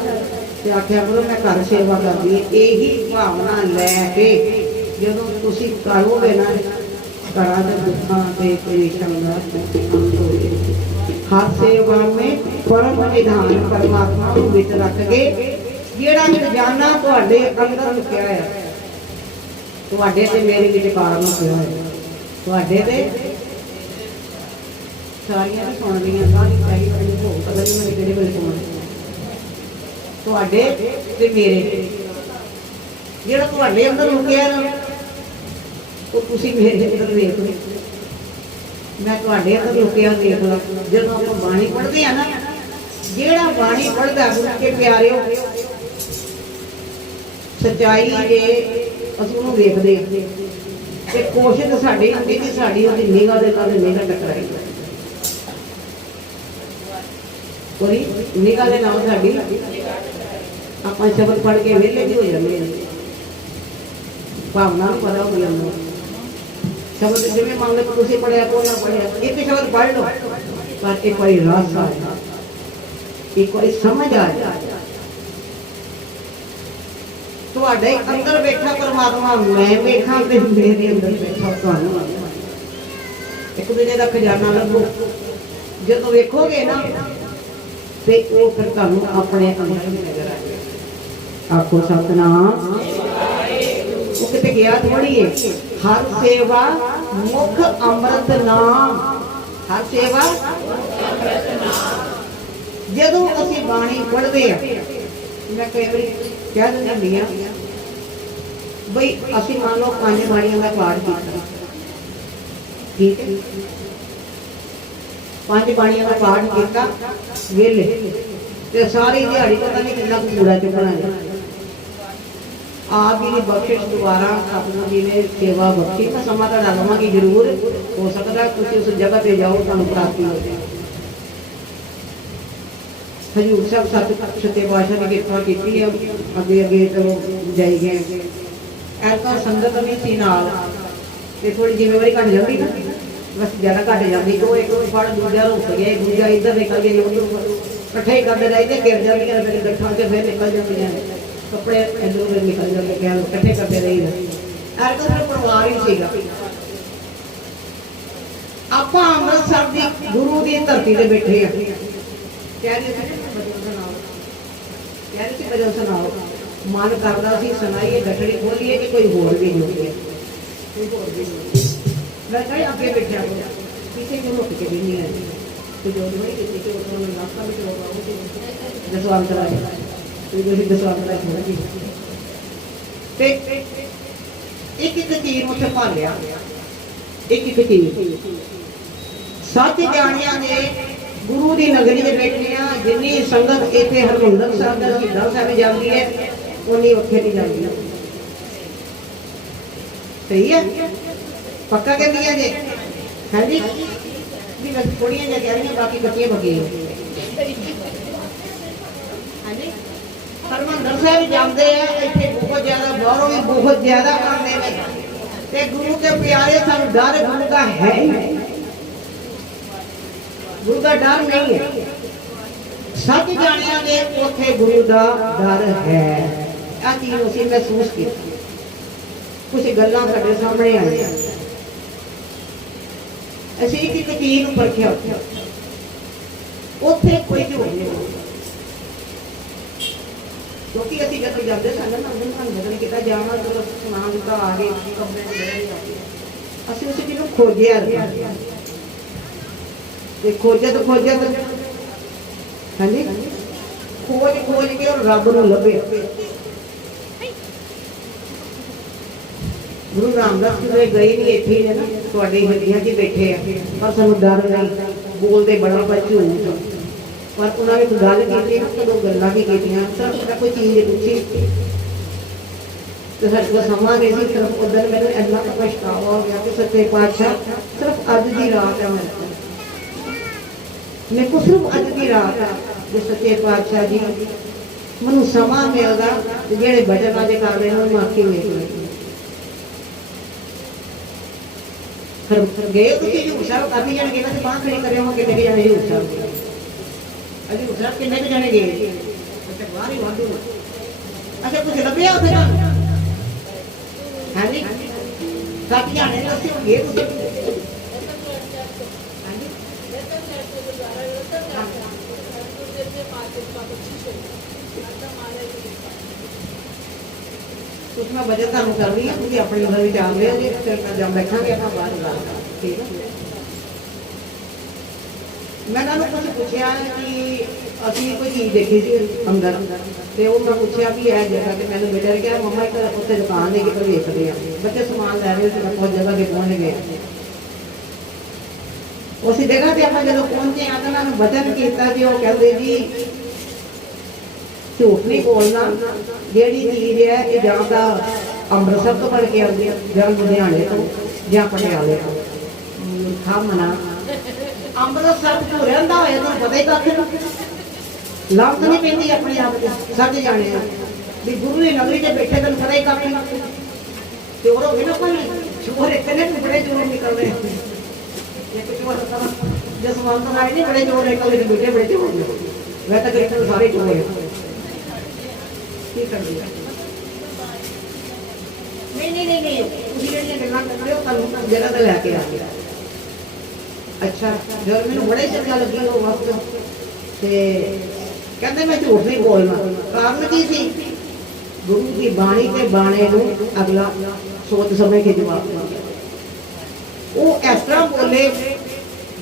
तो आख्या करो मैं घर सेवा करती। यही भावना लैके जो तुम करोगे ना, घरों के दुखों के परेशानियों हर सेवा में परम निधान परमात्मा विच रख के, जेड़ा खजाना तुहाडे अंदर लुकिया है, तुहाडे ते मेरे विचकार लुकिया है, तुहाडे ते सारियां भी सुन रही सारी चाहिए अपनी भोग पता नहीं मैंने किहड़े वेले सुन, तुहाडे ते मेरे जेड़ा तुहाडे अंदर लुकिया ना वो तुसीं मेरे अंदर देख लो, मैं तुहाडे अंदर लुकिया देख लो। जब आप बाणी पढ़ते हैं ना, जेड़ा बाणी पढ़दा गुरु के प्यारे सच्चाई जे असीं उहनूं वेखदे ते कोशिश साडी हुंदी कि साडी उहदी निगाह दे नाल निगाह टकराई, कोई निगाह दे नाल साडी आपां शब्द पढ़ के वेले जी हो जांदे ने, भावना नूं पता हो जांदा शब्द जिवें मान लो तुसीं पढ़िया को ना पढ़िया एक शब्द पढ़ लो पर एक कोई रस आए, एक कोई समझ आए, तुहाडे अंदर बैठा परमात्मा मैं बैठा ते मेरे अंदर बैठा तुहानूं एक दूजे दा खजाना लभो। जदों वेखोगे ना ते वो फिर तुहानूं अपने अंदर नजर आएगा। आखो सतनाम। वो किते गया थोड़ी है, हर सेवा मुख अमृत नाम, हर सेवा जदों असीं बाणी पढ़दे आ, मैं कई बार कह दिंदी हां बई असीं मान लो 5 बाणियां दा पाठ कीता, ठीक है 5 बाणियां दा पाठ कीता वेले ते सारी दिहाड़ी पता नहीं कितना कूड़ा चुकना है। आप जी बख्शिश दोबारा सतगुरु जी ने सेवा बख्शी, मैं समा तो लवांगी जरूर, हो सकता है तुम उस जगह पे जाओ तुहानूं प्राप्ति हो जाए। हजूर साहब सच्चे पातशाह की कृपा की अगे अगे तो जाई गए, ऐसा संगत नहीं सी नाल ते थोड़ी जिम्मेवारी घट जाती ना, बस ज़्यादा घट जाती तो एक फड़ दूजा रुक गया, दूजा इधर निकल गया, कट्ठे ही करते रहते गिर जाती फिर गठा से फिर निकल जाती कपड़े इधर उधर निकल जाते, क्या कट्ठे करते रही ऐसा फिर परिवार ही सीगा। आप अमृतसर की गुरु की धरती से बैठे हैं, कह रही थी भजन सुनाओ, मन करता सी सुनाइए गठड़ी खोलिए कि कोई होर भी जोड़िए, मैं कहीं अगे बैठा किसी को लुक के भी नहीं है, कोई जोड़ नहीं किसी को नाश्ता भी जोड़ जसवंत राय जसवंत राय थोड़ा जी एक एक चीज उत्थे भालिया, एक एक चीज सच जानिया ने गुरु की नगरी में बैठे हैं, जिन्नी संगत इतने हरमंदर साहब का शहीदां साहब जाती है उन्नी उत्थे नहीं जाती। सही है पक्का कह दिया जे है जी भी बस थोड़ियां जा कह रही बाकी कच्चियां पक्कियां। हरमंदर साहब जाते हैं, इतने बहुत ज्यादा बाहरों भी बहुत ज्यादा आते हैं, गुरु के प्यारे सानू डर गुरु का है ही नहीं, गुरु का डर नहीं है, सच जानिया ने उथे गुरु का डर है। आ चीज उसी महसूस की, कुछ गल्लां साडे सामने आई, असीं एक एक चीज परखिया, उथे कोई झूठ नहीं, क्योंकि असीं जब जाते सन ना बदल किता जाना तो समान दिता आ गए कमरे असीं उस चीज़ खोजिया खोजे तो हाँ जी खोज खोज के और रब नूं लभे। गुरु रामदास जी गए नहीं इत्थे ही ना तुहाडे हड्डियां 'च बैठे आ, पर सानूं डर नहीं, बोलते बड़ा पर झूठ पर उन्होंने कोई गल की कदों गल्लां भी कीतियां सिर्फ मैं कोई चीज़ पूछी तो साढ़े को समा नहीं सी सिर्फ उधर मैंने इन्ना का पछतावा हो गया कि सच्चे पातशाह सिर्फ अज की रात है मेरे को सिर्फ अज की रात है जो सच्चे पातशाह जी मैं समा मिलता जेडे भजन अज कर रहे हैं मैं आखी वेख ली गए हजूर साहब काफी जने गए बांह खड़ी करे हो कितने जने हजूर साहब किन्ने जने गए अच्छा बाहर ही वाधू अच्छा कुछ लभ्या फिर हाँ जी सच जाने दसे होंगे कुछ मैं बजट तुम कर रही हूँ क्योंकि अपने उधर विचार रहे हो फिर मैं जब बैठा आप बाहर ठीक है मैं कुछ पूछा कि अभी कोई चीज़ देखी थी अंदर तो वो मैं पूछा भी है जगह कि मैंने बेटा क्या मम्मा एक उत्थे दुकान है कि वेच रहे हैं बच्चे समान लै रहे थे बहुत जगह के पहुँच गए उस जगह से आप जो पहुंचे हैं तो उन्होंने वचन किया जी वो कहते जी झूठ नहीं बोलना जी चीज़ है ये जां तो अमृतसर तो बढ़ के आती है जां लुधियाने तो जां पटियाले तो था मना अमृतसर तो रहा हो तो पता ही कख लाभ तो नहीं पैंती अपने आप को सब जाने भी गुरु की नगरी से बैठे तो पता ही कख नहीं चोर हो गए ना कोई चोर इतने बड़े चोर निकल रहे एक चोर जसवंत राय नहीं बड़े चोर निकल रहे बेटे बड़े चोर वह तो करीबन सारे चोर है नहीं जगह तो लैके आ गया अच्छा जब मैंने बड़ा ही चंगा लगी वो वक्त कहते मैं झूठ नहीं बोलना कारण की थी गुरु की बाणी के बाणे को अगला सोच समय के जवाब वो इस तरह बोले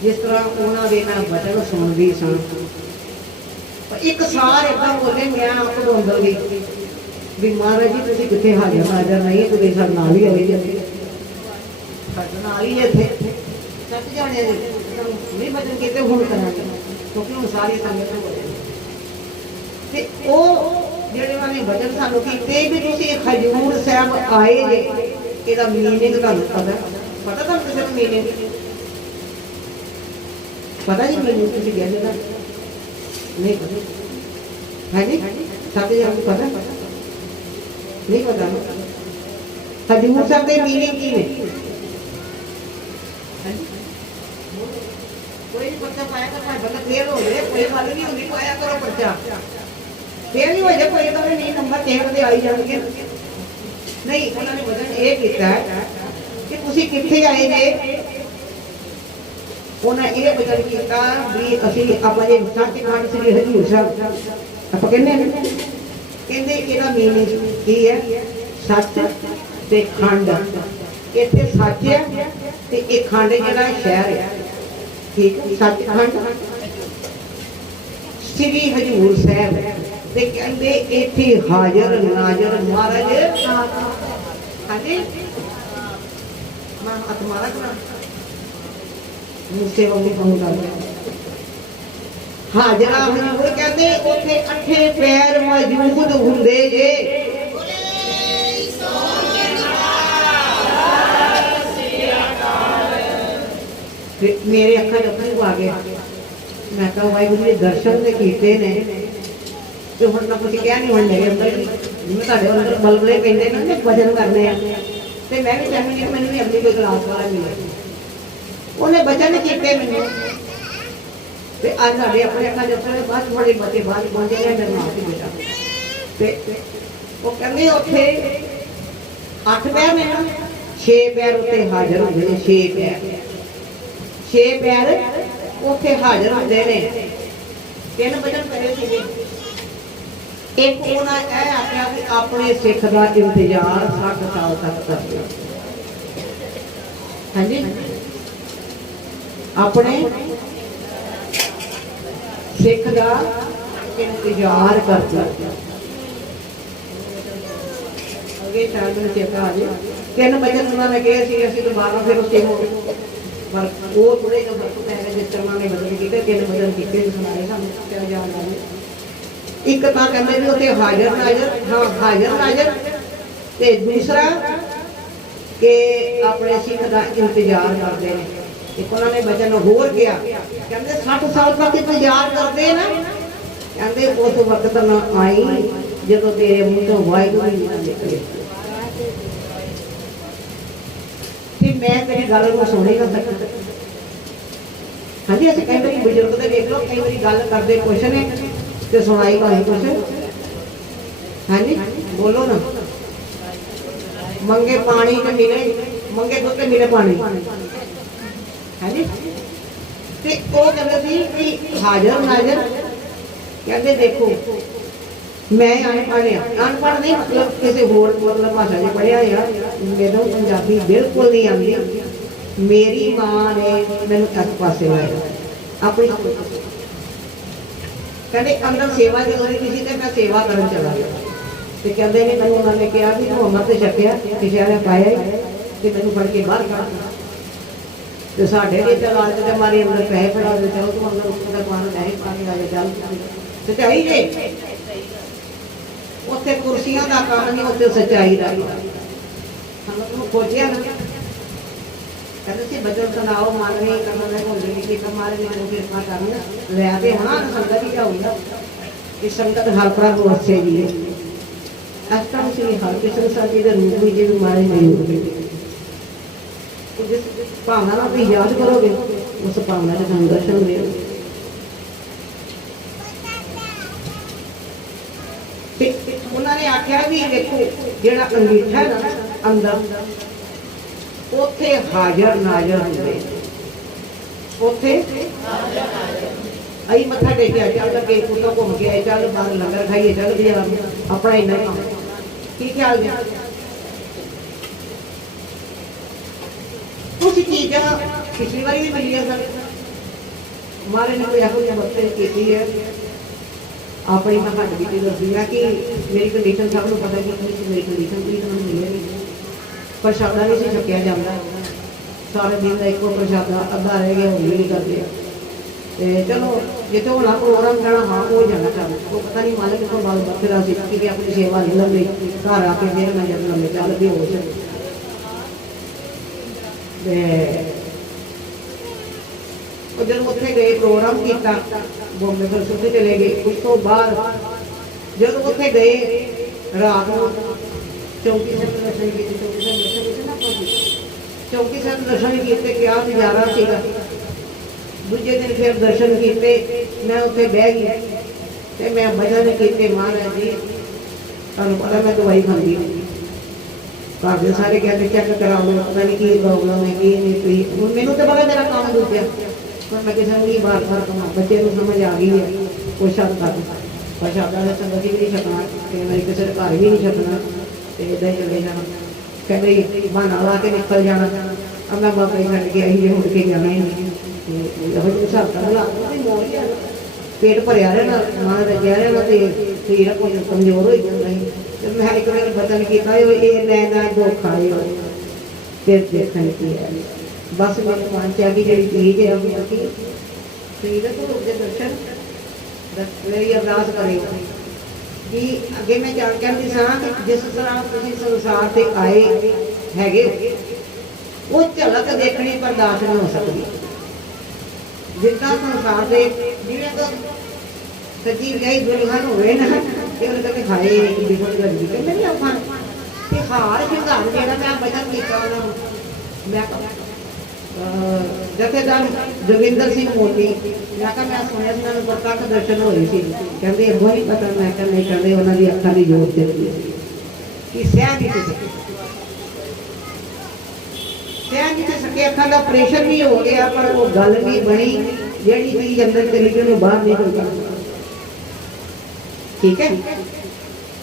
जिस तरह उन्होंने मैं वचन सुनती सन एक सार इदा बोले मैं आपको अंदर गई भी महाराज जी तुम कितने हाजिर नाजर नहीं तो साढ़े नाल ही आई साढ़े नाल ही इतने सच जाने नहीं बचन किते हुण करांगे क्योंकि हुण सारी संगत हो जाए ते ओ जेडे वाले वचन सानू कीते भी तुसीं हजूर साहब आए जे ਇਹਦਾ मीनिंग ਤੁਹਾਨੂੰ पता ਤੁਹਾਨੂੰ ਕਿਸੇ ਨੂੰ मीनिंग पता जी मीनिंग ਤੁਸੀਂ ਕਹਿੰਦੇ ਨਾ नहीं पता है जी साथी जी आपको पता नहीं पता हजूर साहब के मीनिंग की ने कोई पर्चा पाया कर बंदा फेल हो जाए कोई गल नहीं होंगी पाया करो पर्चा फेल नहीं हो जाए कोई गल नहीं नंबर टेक दे आई जाएंगे नहीं उन्होंने वचन ये किया कि तुसी कित्थे आए जे उन्हें ये वचन किया भी असी आपां जे सच्चखंड श्री हजूर साहब आप कहते ਇਹਦਾ मीनिंग की है सच ते खंड इत्थे सच है ते ये खंड जिहड़ा शहर है ठीक सचखंड श्री हजूर साहब ते कहंदे इत्थे हाजर नाजर महाराज हाँ जी मैं हथ मारा करा सेवा नहीं कहूँगा हाजरा हजूर कहते उत्थे अठे पैर मौजूद हुंदे जे मेरे अखा अखा आ गया मैं कहा वाहिगुरू जी दर्शन ने कीते ने तो हुण मैं कुछ कह नहीं हुण मेरे अंदर जिवें तुहाडे अंदर बलबले पैंदे ने ते भजन करने ते मैं भी चाहनी कि मैनूं भी अगली कोई क्लास वाला मिले उन्हें वचन कीते मैनूं ते आज साडे अपने अखा जत्थे बाद बड़े बच्चे बाद पहुंचे ने मेरे मां की बेटा ते वो कहंदे उत्थे 8 पैर ने 6 पैर उत्ते हाਜ਼ਰ ਹੁੰਦੇ ਨੇ 6 पैर उत्थे हाਜ਼ਰ ਹੁੰਦੇ ਨੇ तीन वचन करे सीगे एक उन्होंने यह आख्या कि अपने सिख का इंतजार 60 साल तक कर लिया हाँ जी अपने सिख का इंतजार करता अगे शायद चेता आ जाए तीन वचन उन्होंने कहे सी दोबारा फिर उसे पर वो थोड़े जो फर्क पै गया जिस तरह ने बदल किए किन बदल किए सुनाए सानू क्या याद आ एक तां कहंदे भी उत्थे हाजर नाजर हाँ हाजर नाजर ते दूसरा कि अपने सिख का इंतजार करते हैं एक उन्होंने बचन होर किया कहते 60 साल तक इंतजार करते ना कहते उस वक्त ना आई जो तेरे मुंह तो वाहिगुरू ना निकले फिर मैं तेरी गल को सुनी ना सकता हाँ जी असं कई बार बजुर्ग तो देख लो कई बार गल करते कुछ ने तो सुनाई भाई कुछ हाँ जी बोलो ना मंगे पानी न मिले मंगे दुध ते मिले पानी हाँ जी ते वो कहते सी कि हाजर नाजर कहते देखो मैं अनपढ़ अनपढ़ नहीं मतलब किसी होर मतलब भाषा च पढ़िया मैनू पंजाबी बिल्कुल नहीं आती मेरी मां ने मैनू इस पासे लाया अपनी कहते अंदर सेवा जरूरी नहीं थी मैं सेवा करन चला गया तो कहते नहीं मैंने उन्होंने कहा भी तू अमृत छकिया किसी ने पाया कि मैंने फड़ के बाहर कढ़ तो साढ़े भी चल आज तो हमारे अंदर पैसे फड़ा दे चलो तू अंदर उसको पानी नहीं पानी आ चल सच्चाई जे उत्थे कुर्सियां का काम नहीं उत्थे सच्चाई का हम खोजिया ना कहते सी बजट सुनाओ मन नहीं करना नहीं भूल नहीं कि हमारे लिए कृपा करना लैके होना संगत ही जाऊंगा कि संगत हर प्रभु अच्छे जी अष्टम श्री हरकृष्ण साहब जी के रूप में जी हमारे नहीं जिस भावना ना तुम याद करोगे उस भावना के तुम दर्शन दे उन्होंने आख्या भी देखो जेड़ा अंगीठा है ना अंदर उथे हाजर नाजर होंगे उथे अई मत्था टेकिया चल के कुत्ता घूम के आए चल बाहर लंगर खाइए चल बाजार अपना इन्ना ही काम की ख्याल है कुछ चीज़ा पिछली बार भी मिली सर हमारे ने कोई यहो बत्ते की है अपनी मैं घट भी दसी है कि मेरी कंडीशन सब को पता कि मेरी कंडीशन की मैं मिले नहीं प्रशादा नहीं से छकिया जाता सारे दिन का एको प्रशादा अद्धा रह गया होली नहीं करते चलो जितने होना प्रोग्राम करना हाँ हो जाना चाहिए वो पता नहीं मालिक को बाल बखेरा कि अपनी सेवा नहीं लग गई घर आके फिर मैं जब लम्बे चल भी हो जाए जब उत्थे गए प्रोग्राम किया बॉम्बे फिर सुबह चले गए उस तो बाद जब उत्थे गए रात को चौकी साहब दर्शन किए चौकी साहब दर्शन किए क्या नजारा सीगा दूजे दिन फिर दर्शन किए मैं उत्थे बह गई तो मैं भजन किए महाराज जी तुहानू पता मैं दवाई खाती घर के सारे कहते चेक करा लो पता नहीं की प्रॉब्लम है कि नहीं मैनू तो पता मेरा काम दूसरा पर मैं किसी नहीं बार बार कहना बच्चे को समझ आ गई है कुछ हद तक प्रशादा ने संगत भी नहीं छकना कई बार किसी घर भी नहीं छकना तो इदा ही चले जाना कहते बहाना ला के निकल जाना अब मैं बाबा ही छड़ के आई मुड़ के जाना ही नहीं यहो हिसाब का पेट भरिया रहना मन रजिया रहना तो शरीर कुछ कमजोर हो जाता है मैं एक बार बचन किया ये नैना दुख आए फिर देखने की है बस मेरे मन च आ गई जी चीज है सीरत के दर्शन मेरी अरदास करेगा कि अगे मैं जान कहती सा कि जिस तरह तुम संसार से आए है वो झलक देखनी बर्दाश्त नहीं हो सकती जितना संसार से जिवें तो सची गई दुल्हन होवे ना कहते खाए बिल्कुल गंदी कहते नहीं आप हार श्रृंगार जो मैं बचन किया मैं जथेदार जोगिंदर सिंह मोदी मैं कहा मैं सुनिया उन्होंने प्रत्यक्ष दर्शन होए सी कहते अगों नहीं पता मैं क्या नहीं कहते उन्होंने अखा की जोत कि सह नहीं सके अखा का ऑपरेशन भी हो गया पर वो गल भी बनी जी चीज अंदर चली गई बाहर निकल गई ठीक है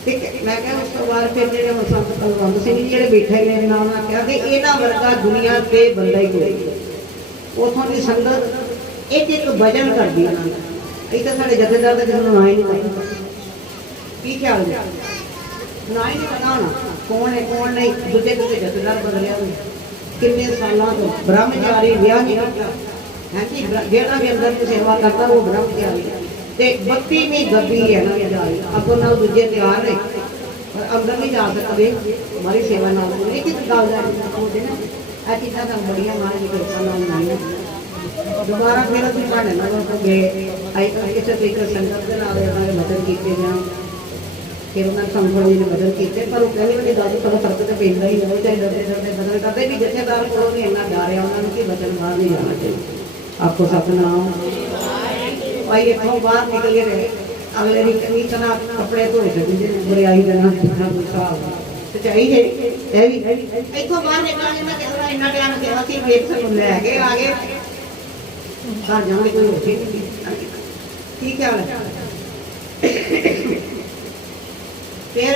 मैं क्या उस तो बाद फिर जो संत कुलवंत सिंह जी जो बैठे मेरे नाल उन्होंने कहा कि इन्हों वर्गा दुनिया से बंदा ही कोई उतों की संगत एक एक भजन करती है ये तो साढ़े जथेदार का किसी ना ही नहीं पता की ख्याल ना ही नहीं पता होना कौन है कौन नहीं दूजे दूजे जथेदार बदलिया किन्ने सालों तो ब्रह्मचारी विआह नहीं करता है जी। जेड़ा भी अंदर की सेवा करता वो ब्रह्मचारी ते 32वीं गद्दी है ना जारी अब ना दूजे तैयार है पर अंदर नहीं जा सकते हमारी सेवा नाल एक ही गल है होते ना आ चीज़ां तो बड़ियां महाराज की कृपा नाल नहीं दोबारा फिर असं साढ़े नाल गए आई किसी तरीके संगत के नाल मदद कीते जान फिर उन्होंने संगठन जी ने बदल किए पर वो पहली वाली गल तो फर्क तो पैदा ही हो चाहे डरते डरते बदल करते भी जथेदार को भी इन्ना डर है उन्होंने कि बदल बाहर नहीं जाना चाहिए। आपको सतनाम भाई इतों बाहर निकल रहे अगले की तरह कपड़े धोए थे बुराई करना सीखना गुस्सा तो चाहिए इतों बाहर निकलना इन्ना टाइम गया कि वेख लैके आ गए घर जाने कोई होती नहीं ठीक है। फिर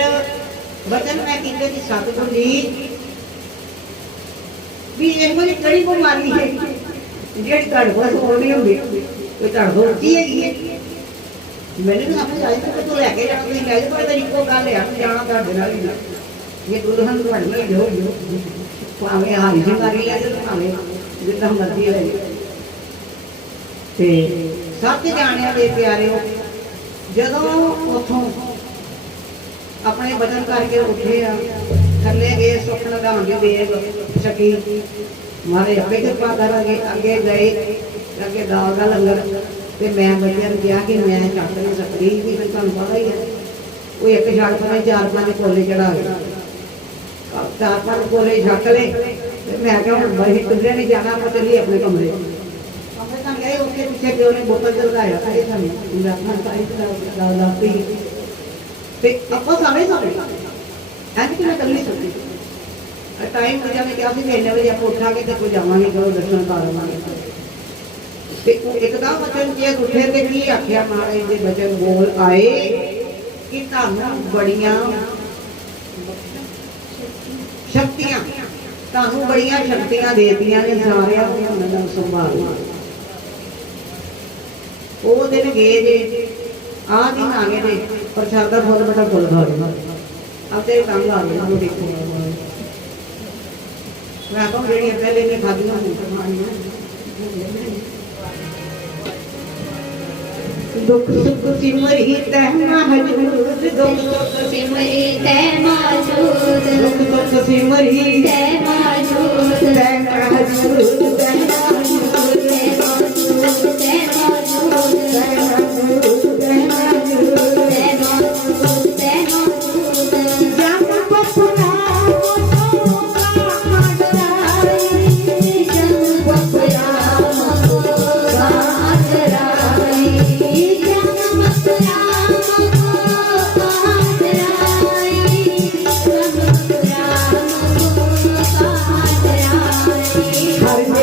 वचन मैं कहते कि सतगुरु जी भी इनको जी कड़ी बीमारी है जी को सोल नहीं होंगी कोई को उची है मैंने भी समझ आई कि तू लैके जाना तुम लै जाओ तेरी इको गल है जाना ਤੁਹਾਡੇ ਨਾਲ ही ये दुल्हन ਤੁਹਾਡੀ जो भावें हारी सिंगारी लै जाओ भावें जिदा मर्जी ले ते सब जाने दे प्यारे जदों उथों अपने वचन करके उठे थले गए सुख लगान की देग छकी मारे अपे कृपा करेंगे अगे गए अगे दाल का लंगर तो मैं बच्चों ने कहा कि मैं चक नहीं सकती कि फिर तुम पता ही है वो एक छड़ पर 4-5 कोले चढ़ा गए 4-5 कोले छक ले मैं क्या हूँ बड़ी किधरे नहीं जाना मैं चलिए अपने कमरे गए उसके पीछे प्यो ने बोतल चलवाया ਆਪਾਂ ਸਾਰੇ ਸਾਰੇ ਐਂ ਕਿ ਮੈਂ ਕਰ ਨਹੀਂ ਸਕਦੀ ਟਾਈਮ ਹੋ ਜਾਵੇ ਕਿ ਅਸੀਂ ਇੰਨੇ ਵਜੇ ਆਪਾਂ ਉੱਠਾਂਗੇ ਤੇ ਕੋਈ ਜਾਵਾਂਗੇ ਕਰੋ ਦਰਸ਼ਨ ਕਰਾਵਾਂਗੇ ਤੇ ਇੱਕਦਮ ਵਚਨ ਜੇ ਉੱਠੇ ਤੇ ਕੀ ਆਖਿਆ ਮਹਾਰਾਜ ਦੇ ਵਚਨ ਬੋਲ ਆਏ ਕਿ ਤੁਹਾਨੂੰ ਬੜੀਆਂ ਸ਼ਕਤੀਆਂ ਤੁਹਾਨੂੰ ਬੜੀਆਂ ਸ਼ਕਤੀਆਂ ਦੇਤੀਆਂ ਨੇ ਸਾਰਿਆਂ ਨੂੰ ਉਹਨਾਂ ਸੰਭਾਲਣਾ ਉਹ ਦਿਨ ਗਏ ਜੇ आ दिन आ गए थे प्रसादा बहुत बड़ा फुल खा लेना अब तेरे काम आ गया वो देखो मैं तो जेडी पहले ने खादियां दुख सुख सिमरी तहमा हजूद दुख सुख सिमरी तहमा हजूद दुख सुख सिमरी तहमा हजूद तहमा हजूद तहमा हजूद तहमा हजूद तहमा हजूद हर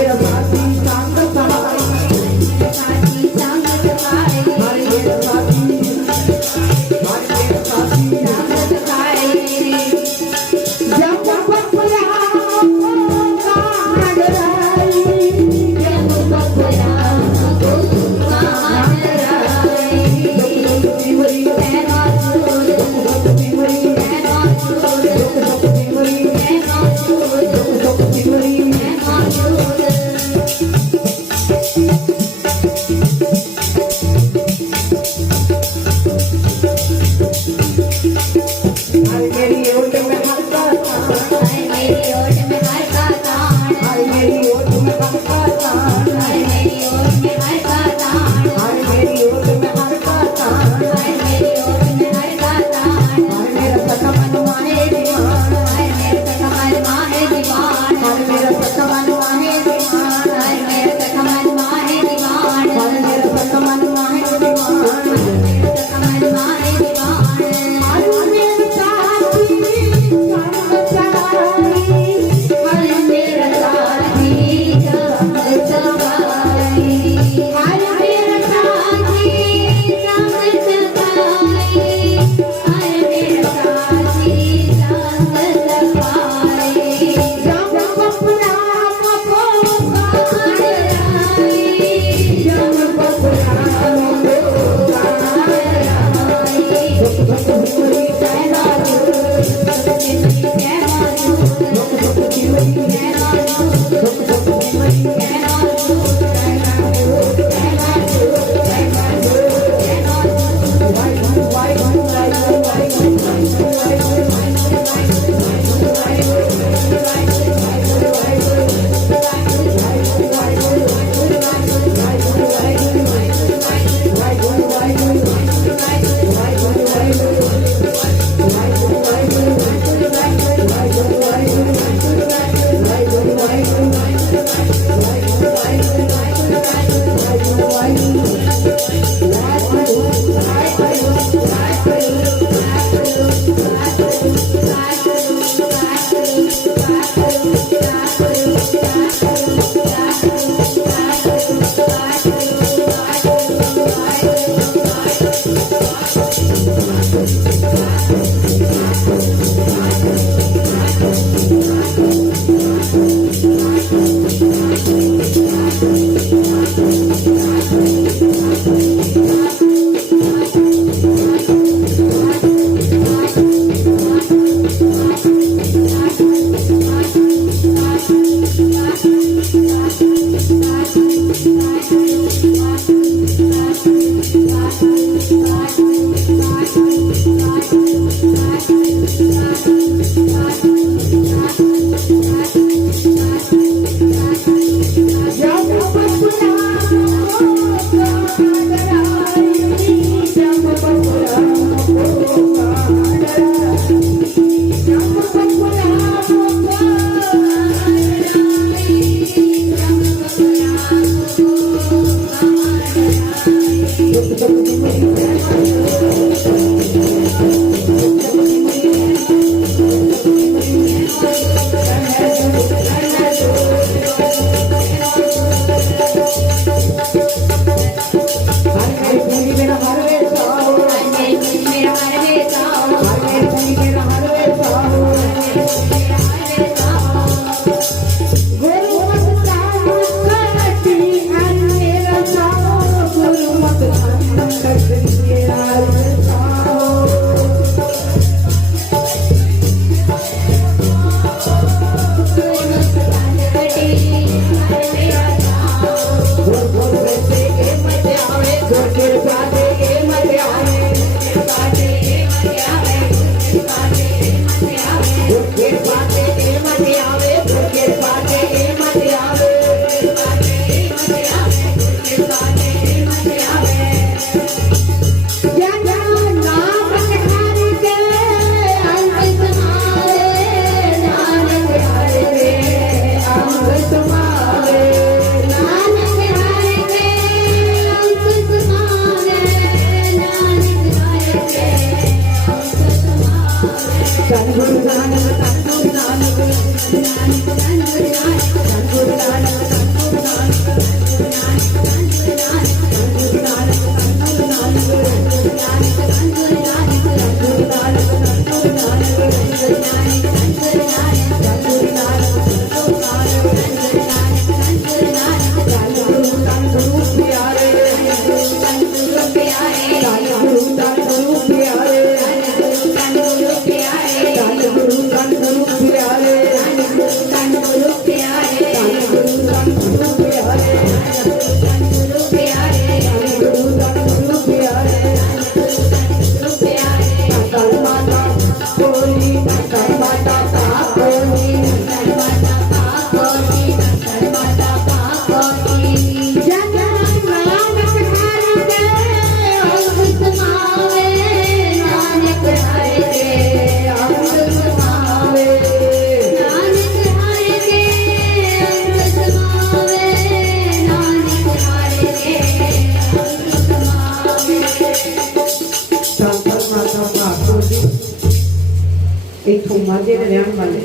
इथों माझे के रहने वाले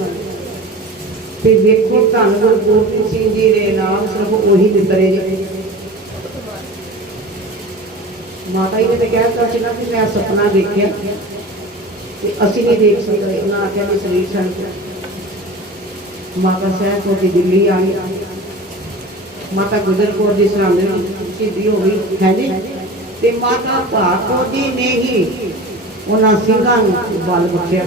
ते देखो धन गुरु गोबिंद सिंह जी दे नाम सिर्फ वही दितरे जी। माता जी ने तो कहता कि मैं सपना देखा असी नहीं देख सकते ना आख्या मैं शरीर छड़ माता साहब को दिल्ली आई माता गुजर कौर जी सरांदे शहीदी हो गई है जी ते माता भागवत जी ने ही उन्होंने सिंघां बल बख्शिया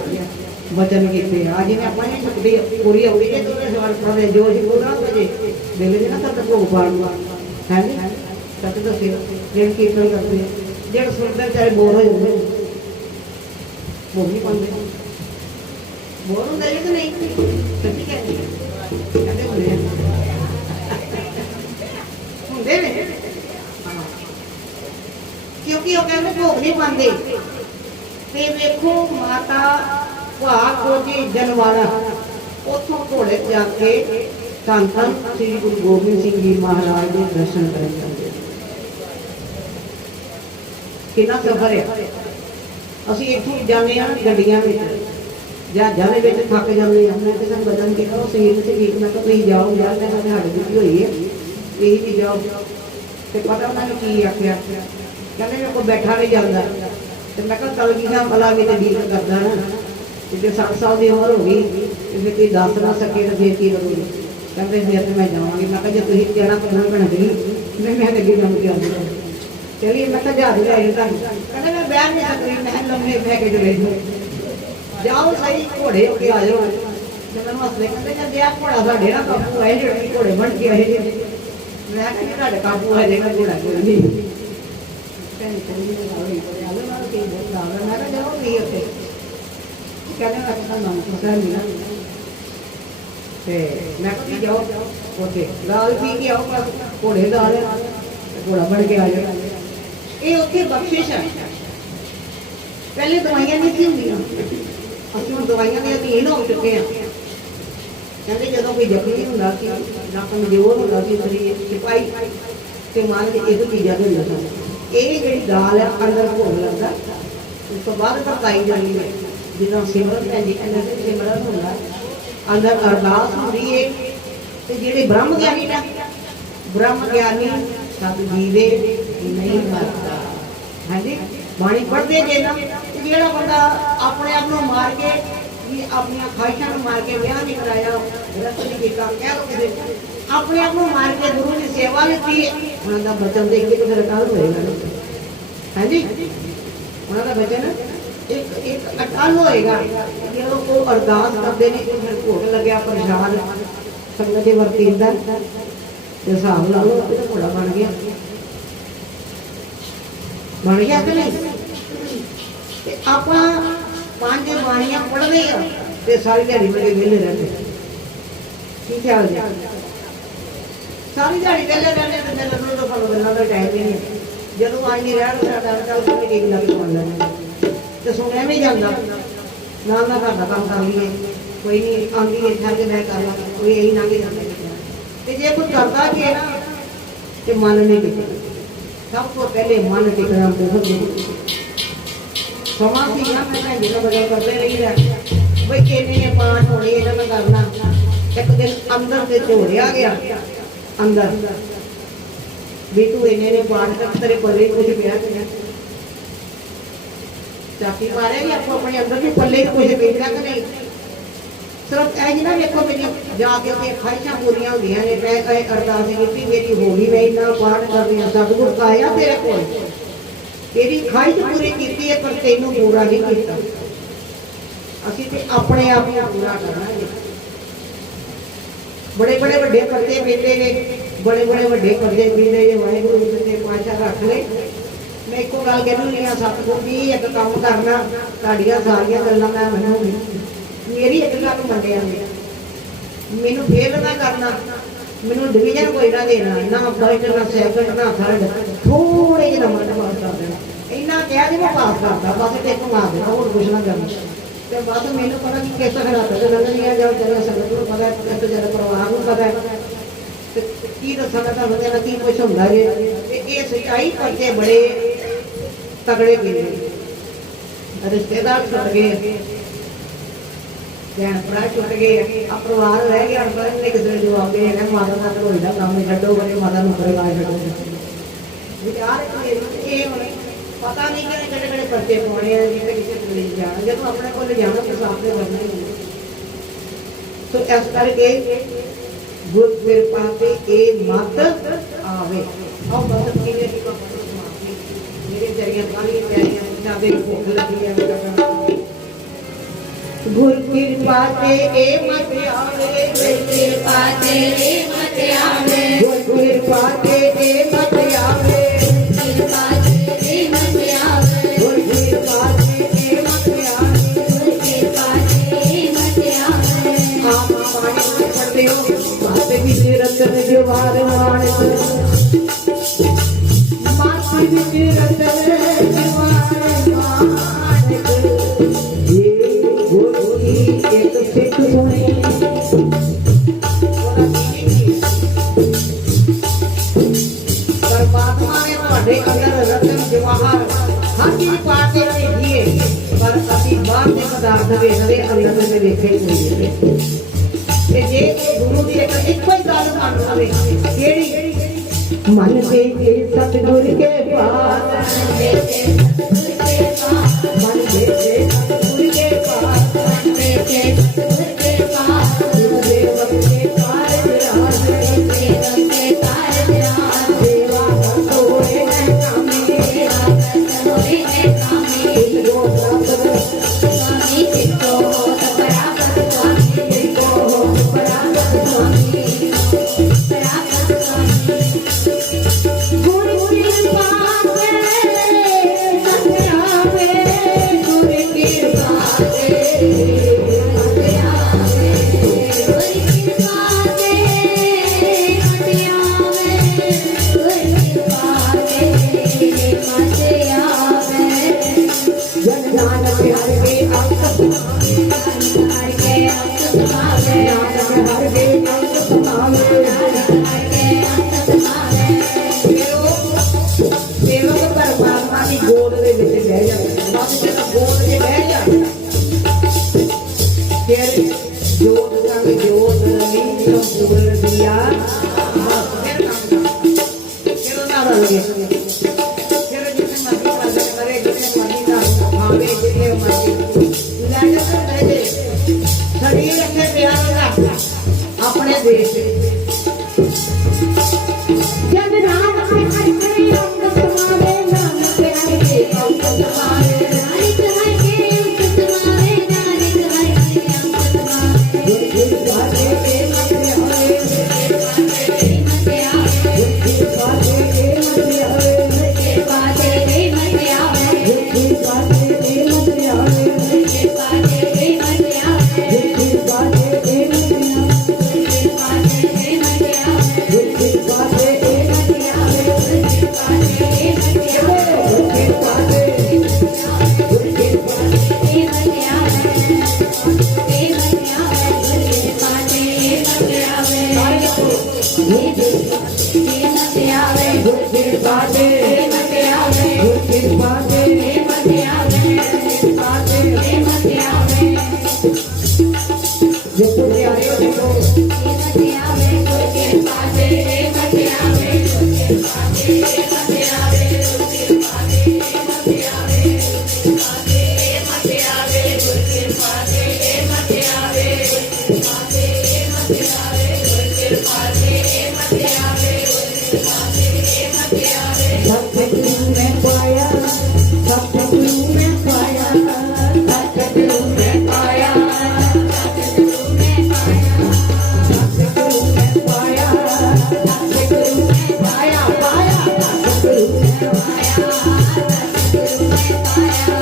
वचन किए आज जिन्हें अपना नहीं सकती पूरी हो गई तो सवाल पढ़े जो ही पूरा बजे दिल जी ना तब भोग पाड़ूंगा है जी सच दसे जिन कीर्तन करते जो सुनते चाहे बोर हो जाते बोल नहीं पाते बोर होंगे कि नहीं सच्ची कहते होंगे ने क्योंकि वो कहते भोग नहीं पाते ते वेखो माता भागो जी जनवाड़ा उतों घोड़े जाके धन धन श्री गुरु गोबिंद सिंह जी महाराज के दर्शन कर जाते कितना सफर है असी इतों जाने गड्डियां जहाजा थक जाते हैं मैं किसी बदन के सीट से ठीक मैं तुम जाओ यार मैं हड़ दुखी हुई है यही नहीं जाओ तो पता उन्होंने की आख्या कहने मेरे को बैठा नहीं जाता तो मैं कहा कल की भला भी तो डील करता ना जो 7 साल की उम्र हो गई तो फिर कोई दस ना सके तो फिर की करूँगी कहते फिर तो मैं जाऊँगी मैं कहा जो तुम कहना करना भैन जी मैं अगे काम क्या चलिए मैं कहा जहाज ले आई कहते मैं बह नहीं सकती मैं लम्बे बह के चले जाओ सही घोड़े होके आ जाओ तो मैं हसते कहते जे घोड़ा साढ़े ना काबू आए जो घोड़े बन के आए मैं कहा साढ़े काबू आ जाएगा घोड़ा कोई नहीं मैं जाओ नहीं होते कहने लगता नाम पता नहीं मैं कभी जाओ ओके दाल पी के आओ बस घोड़े दाल घोड़ा बढ़ के आ जाए ये उत्थे बख्शिश है पहले दवाइयां नहीं थी होंदियां असि हुण दवाइयां दे अधीन हो चुके हैं कहते जो कोई जख्मी होंदा सी ना कमजोर होंदा सी शरीर सिपाही ते मान के इस चीज़ां दे होंदा सी ਇਹ ਜਿਹੜੀ ਦਾਲ ਹੈ ਅੰਦਰ ਭੋਗ ਲੱਗਦਾ, ਉਸ ਤੋਂ ਬਾਅਦ ਵਰਤਾਈ ਜਾਂਦੀ ਹੈ। ਜਦੋਂ ਸਿਮਰਨ ਭੈਣ ਜੀ ਕਹਿੰਦੇ ਨੇ ਸਿਮਰਨ ਹੁੰਦਾ, ਅੰਦਰ ਅਰਦਾਸ ਹੁੰਦੀ ਹੈ। ਤੇ ਜਿਹੜੇ ਬ੍ਰਹਮ ਗਿਆਨੀ ਨੇ, ਬ੍ਰਹਮ ਗਿਆਨੀ ਸਭ ਜੀਵੇ ਨਹੀਂ ਮਰਦਾ। ਹਾਂਜੀ, ਬਾਣੀ ਪੜ੍ਹਦੇ ਜੇ ਨਾ, ਜਿਹੜਾ ਬੰਦਾ ਆਪਣੇ ਆਪ ਨੂੰ ਮਾਰ ਕੇ, ਆਪਣੀਆਂ ਖਾਹਿਸ਼ਾਂ ਨੂੰ ਮਾਰ ਕੇ ਵਿਆਹ ਨਹੀਂ ਕਰਾਇਆ, ਗ੍ਰਸਤ ਨਹੀਂ ਕੀਤਾ, ਕਹਿ ਲਓ ਕਿਸੇ ਆਪਣੇ ਆਪ ਨੂੰ ਮਾਰ ਕੇ ਗੁਰੂ ਦੀ ਸੇਵਾ ਲਿੱਤੀ, ਉਹਨਾਂ ਦਾ ਬਚਨ ਦੇਖ ਕੇ ਫਿਰ ਅਟਲ ਹੋਏਗਾ। ਹਾਂਜੀ, ਉਹਨਾਂ ਦਾ ਬਚਨ ਇੱਕ ਅਟਲ ਹੋਏਗਾ। ਜਦੋਂ ਉਹ ਅਰਦਾਸ ਕਰਦੇ ਨੇ, ਫਿਰ ਭੋਗ ਲੱਗਿਆ ਪ੍ਰਸ਼ਾਦ ਸੰਗਤ ਦੇ ਵਰਤੀਂਦਾ ਤੇ ਹਿਸਾਬ ਲਾ ਲਓ, ਇਹ ਘੋੜਾ ਬਣ ਗਿਆ ਕਿ ਨਹੀਂ। ਤੇ ਆਪਾਂ 5 ਬਾਣੀਆਂ ਪੜ੍ਹਦੇ ਆ ਤੇ ਸਾਰੀ ਦਿਹਾੜੀ ਮੇਰੇ ਵਿਹਲੇ ਰਹਿੰਦੇ। ਕੀ ਖਿਆਲ ਜੀ? ਸਾਰੀ ਦਿਹਾੜੀ ਵਿਹਲੇ ਰਹਿੰਦੇ ਤੇ ਮੇਰੇ ਨੂੰ ਤਾਂ ਫਲ ਗੱਲਾਂ ਦਾ ਟਾਈਮ ਹੀ ਨਹੀਂ। ਜਦੋਂ ਆਈ ਨਹੀਂ ਰਹਿਣ ਸਾਡਾ ਚੱਲ ਕੋਈ ਠੀਕ ਲੱਗ ਮੰਨ ਲੈਂਦੇ ਤੇ ਸੁਣਿਆ ਨਹੀਂ ਜਾਂਦਾ। ਨਾਲ ਨਾਲ ਘਰ ਦਾ ਕੰਮ ਕਰ ਲਈਏ, ਕੋਈ ਨਹੀਂ ਆਉਂਦੀ ਹੈ ਠੱਗ ਮੈਂ ਕਰ ਲਾਂ, ਕੋਈ ਇਹੀ ਲੰਘ ਜਾਂਦਾ। ਤੇ ਜੇ ਕੋਈ ਕਰਦਾ ਵੀ ਹੈ ਨਾ ਤੇ ਮਨ ਨਹੀਂ ਟਿਕਦਾ। ਸਭ ਤੋਂ ਪਹਿਲੇ ਮਨ ਟਿਕਣਾ ਬਹੁਤ ਜ਼ਰੂਰੀ ਹੈ। ਸਮਾਂ ਸੀ ਨਾ, ਮੈਂ ਭੈਣ ਜੀ ਨੂੰ ਬਦਲ ਕਰਦੇ ਰਹੀਦਾ ਬਈ ਇਹਨੇ ਪਾਠ ਹੋਣੇ, ਇਹਨਾਂ ਨੂੰ ਕਰਨਾ। ਇੱਕ ਦਿਨ ਅੰਦਰ ਤੇ ਝੋੜਿਆ ਗਿਆ, ਅੰਦਰ ਵੀ ਤੂੰ ਇਹਨੇ ਨੇ ਪਾਠ ਕਰ, ਤੇਰੇ ਪੱਲੇ ਕੁਝ ਪਿਆ ਕਿ ਚਾਕੀ ਮਾਰੇਗੀ ਆਪੋ ਆਪਣੇ ਅੰਦਰ ਵੀ ਪੱਲੇ ਕੁਝ ਪਿਆ ਕਿ ਨਹੀਂ। ਸਿਰਫ ਇਹ ਨਾ ਵੇਖੋ ਮੇਰੀ ਜਾ ਕੇ ਉਹਦੀਆਂ ਖਾਹਿਸ਼ਾਂ ਪੂਰੀਆਂ ਹੁੰਦੀਆਂ ਨੇ। ਮੈਂ ਕਹੇ ਅਰਦਾਸ ਕੀਤੀ ਮੇਰੀ ਹੋ ਗਈ, ਮੈਂ ਇੰਨਾ ਪਾਠ ਕਰਦੀ ਹਾਂ, ਸਤਿਗੁਰ ਆਇਆ ਤੇਰੇ ਕੋਲ, ਤੇਰੀ ਖਾਹਿਸ਼ ਪੂਰੀ ਕੀਤੀ ਹੈ ਪਰ ਤੈਨੂੰ ਪੂਰਾ ਨਹੀਂ ਕੀਤਾ। ਅਸੀਂ ਤੇ ਆਪਣੇ ਆਪ ਨੂੰ ਪੂਰਾ ਕਰਨਾ ਹੈ। ਬੜੇ ਬੜੇ ਵੱਡੇ ਪਰਦੇ ਪੀਂਦੇ ਨੇ, ਬੜੇ ਬੜੇ ਵੱਡੇ ਪਰਦੇ ਪੀਂਦੇ ਜੇ ਵਾਹਿਗੁਰੂ ਸੱਚੇ ਪਾਤਸ਼ਾਹ ਰੱਖ ਲੈ। ਮੈਂ ਇੱਕੋ ਗੱਲ ਕਹਿੰਦੀ ਹਾਂ, ਸਤਿਗੁਰ ਜੀ ਇੱਕ ਕੰਮ ਕਰਨਾ, ਤੁਹਾਡੀਆਂ ਸਾਰੀਆਂ ਗੱਲਾਂ ਮੈਂ ਮੰਨੂਗੀ, ਮੇਰੀ ਇੱਕ ਗੱਲ ਮੰਨਿਆ ਨੇ, ਮੈਨੂੰ ਫੇਲ ਨਾ ਕਰਨਾ, ਮੈਨੂੰ ਡਿਵੀਜ਼ਨ ਕੋਈ ਨਾ ਦੇਣਾ, ਨਾ ਫਸਟ ਨਾ ਸੈਕੰਡ ਨਾ ਥਰਡ, ਥੋੜੇ ਜਿਹੇ ਨੰਬਰ ਪਾਸ ਕਰ ਦੇਣਾ। ਇੰਨਾ ਕਿਹਾ ਜੇ ਮੈਂ ਪਾਸ ਕਰਦਾ, ਬਸ ਟਿਕ ਮਾਰ ਦੇਣਾ, ਹੋਰ ਕੁਛ ਨਾ ਕਰਨਾ। ਤੇ ਬਸ ਮੈਨੂੰ ਪਤਾ ਕਿ ਕਿਸ ਤਰ੍ਹਾਂ ਤੇ ਲੰਘਣੀਆਂ ਜਾਂ ਤੇਰੇ ਸੰਗਤ ਨੂੰ ਪਤਾ, ਕਿਸ ਜਦ ਪਰਿਵਾਰ ਨੂੰ ਪਤਾ ਤੇ ਕੀ ਦੱਸਾਂਗਾ ਤੁਹਾਨੂੰ ਕਹਿੰਦਾ ਕੀ ਕੁਛ ਹੁੰਦਾ ਜੇ। ਤੇ ਇਹ ਸੱਚਾਈ ਕਰਕੇ ਬੜੇ ਤਗੜੇ ਪੀਂਦੇ, ਰਿਸ਼ਤੇਦਾਰ ਛੁੱਟ ਗਏ, ਭੈਣ ਭਰਾ ਛੁੱਟ ਗਏ, ਆ ਪਰਿਵਾਰ ਰਹਿ ਗਿਆ। ਅਨਪੜ੍ਹ ਨੇ ਕਿਸੇ ਨੂੰ ਜਵਾਬ ਦੇ ਰਿਹਾ, ਮਾਤਾ ਦਾ ਧਰੋਈ ਦਾ ਕੰਮ ਛੱਡੋ, ਬੜੇ ਮਾਤਾ ਨੂੰ ਕਰੇ ਲਾਏ ਛੱਡੋ। ਵਿਚਾਰ ਇਹ ਹੁਣ ਪਤਾ ਨਹੀਂ ਕਿ ਕਿਹੜੇ ਕਿਹੜੇ ਪਰਚੇ ਪਾਉਣੇ ਆ, ਜਿੱਥੇ ਕਿਸੇ ਨੂੰ ਲੈ ਜਾਣਾ। ਜਦੋਂ ਆਪਣੇ ਕੋਲ ਜਾਣਾ ਤਾਂ ਸਾਹਮਣੇ ਕਰਨਾ ਹੀ ਨਹੀਂ। ਸੋ ਇਸ ਕਰਕੇ ਗੁਰ ਕਿਰਪਾ ਤੇ ਇਹ ਮਤ ਆਵੇ। ਆਹ ਮਤ ਕਿਵੇਂ ਦੀ ਮੇਰੇ ਜਰੀਆਂ ਪਾਣੀ ਪਿਆਰੀਆਂ ਚਾਹਦੇ ਭੁੱਖ ਲੱਗੀ ਹੈ। ਗੁਰ ਕਿਰਪਾ ਤੇ ਇਹ ਮਤ ਆਵੇ, ਗੁਰ ਕਿਰਪਾ ਤੇ ਇਹ ਮਤ ਆਵੇ, ਗੁਰ ਕਿਰਪਾ ਤੇ ਇਹ ਮਤ ਆਵੇ, ਕਿਰਪਾ ਤੇ ਇਹ ਮਤ ਆਵੇ, ਗੁਰ ਕਿਰਪਾ ਤੇ ਇਹ ਮਤ ਆਵੇ, ਗੁਰ ਕਿਰਪਾ ਤੇ ਇਹ ਮਤ ਆਵੇ। ਆਪ ਪਾਣੀ ਪੜਦੇ ਹੋ ਬਾਤੇ ਵਿੱਚ ਰਤਨ ਜਵਾਰ ਮਾਣਕ, ਮਾਥੇ ਵਿੱਚ ਰਤਨ ਜਵਾਰ ਮਾਣਕ। ਇੱਕ ਸਿੱਖ ਸੁਣੇ ਪਰਮਾਤਮਾ ਨੇ ਤੁਹਾਡੇ ਅੰਦਰ ਰਤਨ ਜਵਾਹਰ ਹਰ ਚੀਜ਼ ਪਾ ਕੇ ਭੇਜੀ ਹੈ, ਪਰ ਅਸੀਂ ਬਾਹਰ ਦੇ ਪਦਾਰਥ ਵੇਖਦੇ, ਅੰਦਰ ਦੇ ਵੇਖੇ ਨਹੀਂ। ਤੇ ਜੇ ਗੁਰੂ ਦੀ ਇੱਕੋ ਹੀ ਗੱਲ ਮੰਨ ਲਵੇ, ਕਿਹੜੀ? ਮਨ ਦੇ ਸਤਿਗੁਰ ਕੇ ਪਾਸ, ਮਨ ਦੇ ਸਤਿਗੁਰ ਕੇ ਪਾਸ, ਮਨ ਦੇ ਸਤਿਗੁਰ ਕੇ ਪਾਸ, ਮਨ ਦੇ ਸਤਿਗੁਰ ਕੇ ਪਾਸ, ਦੇ ਵਕਤੇ ਕਾਰਜ ਰਾਜ, ਦੇ ਵਕਤੇ ਕਾਰਜ ਰਾਜ, ਸੇਵਾ ਹੋਏ ਹੈ ਕਾਮੀ, ਸੇਵਾ ਹੋਏ ਹੈ ਕਾਮੀ, ਇਸੋ ਪ੍ਰਾਪਤ स्वामी, इसो परागत स्वामी, इसो परागत स्वामी, परागत स्वामी। गुरु कृपा से सत्या सतगुरु ने पाया, सतगुरु ने पाया, सतगुरु ने पाया, सतगुरु ने पाया, सतगुरु ने पाया, सतगुरु ने पाया, पाया सतगुरु ने पाया, सतगुरु ने पाया।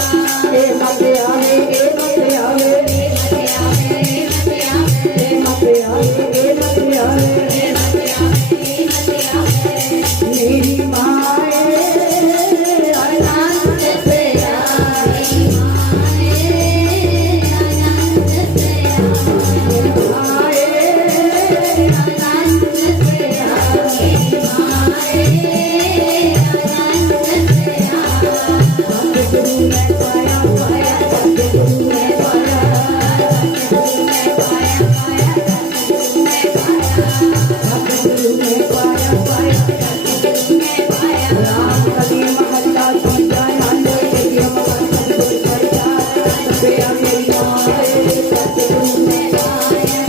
ए मत आवे, ए मत आवे, ए मत आवे, ए मत आवे, ए मत आवे, ए मत आवे, ए मत आवे। मेरी माए अनंत से आई, माए अनंत से आई, माए अनंत से आई, माए अनंत से आई। सतगुरु ने पाया, पाया सतगुरु ने पाया, सतगुरु ने पाया, पाया सतगुरु ने पाया, सतगुरु ने पाया, पाया सतगुरु ने पाया। राम कली महला सीता नालो तेरी मगन सतगुरु करता, सपया मेरी माए सतगुरु ने पाया,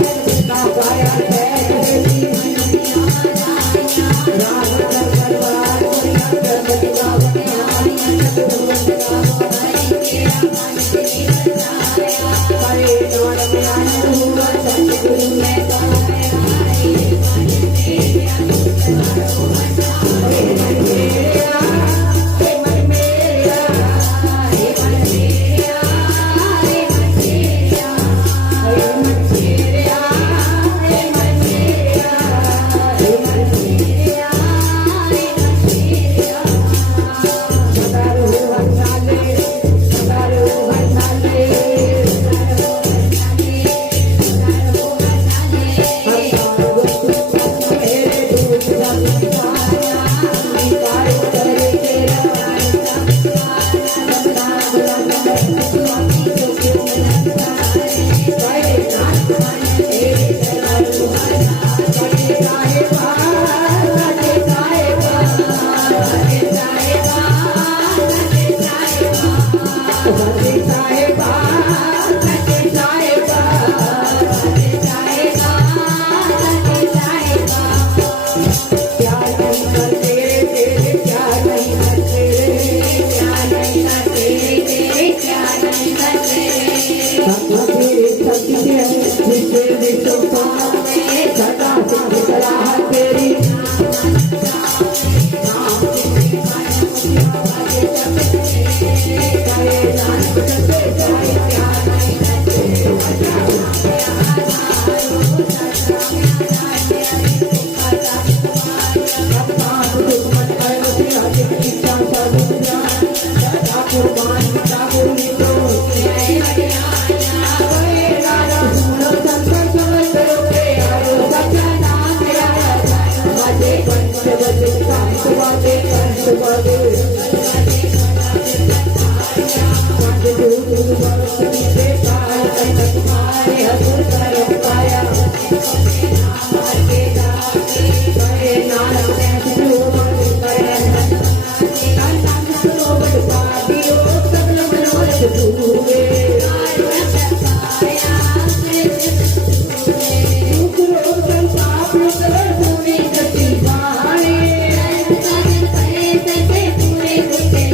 ना पाया है तेरी मनिया जानिया। राम दरबार दुनिया जगत का बखानिया, सतगुरु वंदना हमारे तेरा मन तेरी बचाया। हरे नाम ज्ञान हुआ सतगुरु ने पाया, हरे मन तेरा सतगुरु बचाया। हे मन मेरा, हे मन मेरा, हे मन मेरा, हे मन मेरा, हे मन मेरा, हे मन मेरा, हे मन मेरा, हे मन मेरा। सदा रहो हंसाले, सदा रहो हंसाले, सदा रहो हंसाले, सदा रहो हंसाले। हंसाओ तुम मेरे दूध का पाया, निकाय करे तेरा वायदा पाया। सदा बुलंद स्वामी को क्यों लगाए, करे नाथ मन तेरे सदा रहो हंसाले। करे साहिबा, करे साहिबा, करे साहिबा, करे साहिबा, करे साहिबा, करे साहिबा, करे साहिबा, करे साहिबा। क्या नहीं करते तेरे, क्या नहीं करते, क्या नहीं करते तेरे, क्या नहीं करते। सदा तेरे सत्य जिसे विश्व पावे, सदा सिद्ध कला तेरी नाम तेरे काया मुझे आवाज़ जपते, करे नानक जपते जाए, क्या नहीं करते। सदा मेरा आधारो, सदा मेरा तेरी कृपा तुम्हारा। अपना दुख मत करो तेरा जिस इच्छा सब जान, सदा कुर्बान सदा बोली तो जय हरियाणा। ओए नारा सुनो संकट समझ के आयो, सच्चा नाम मेरा जान। बाजे कंठ बजे कंठ बाजे कंठ बाजे, कंठ दूध बरस दे पाए, कंठ तुम्हारे हसुर कर पाया। नाम के दाते करे नारा मैं सुनो मन करे, तन तन सुनो बड़ पादियो सकल मनोरथ पूरे। दुख रोग संताप रुकले पूरी गति बाणे, पूरे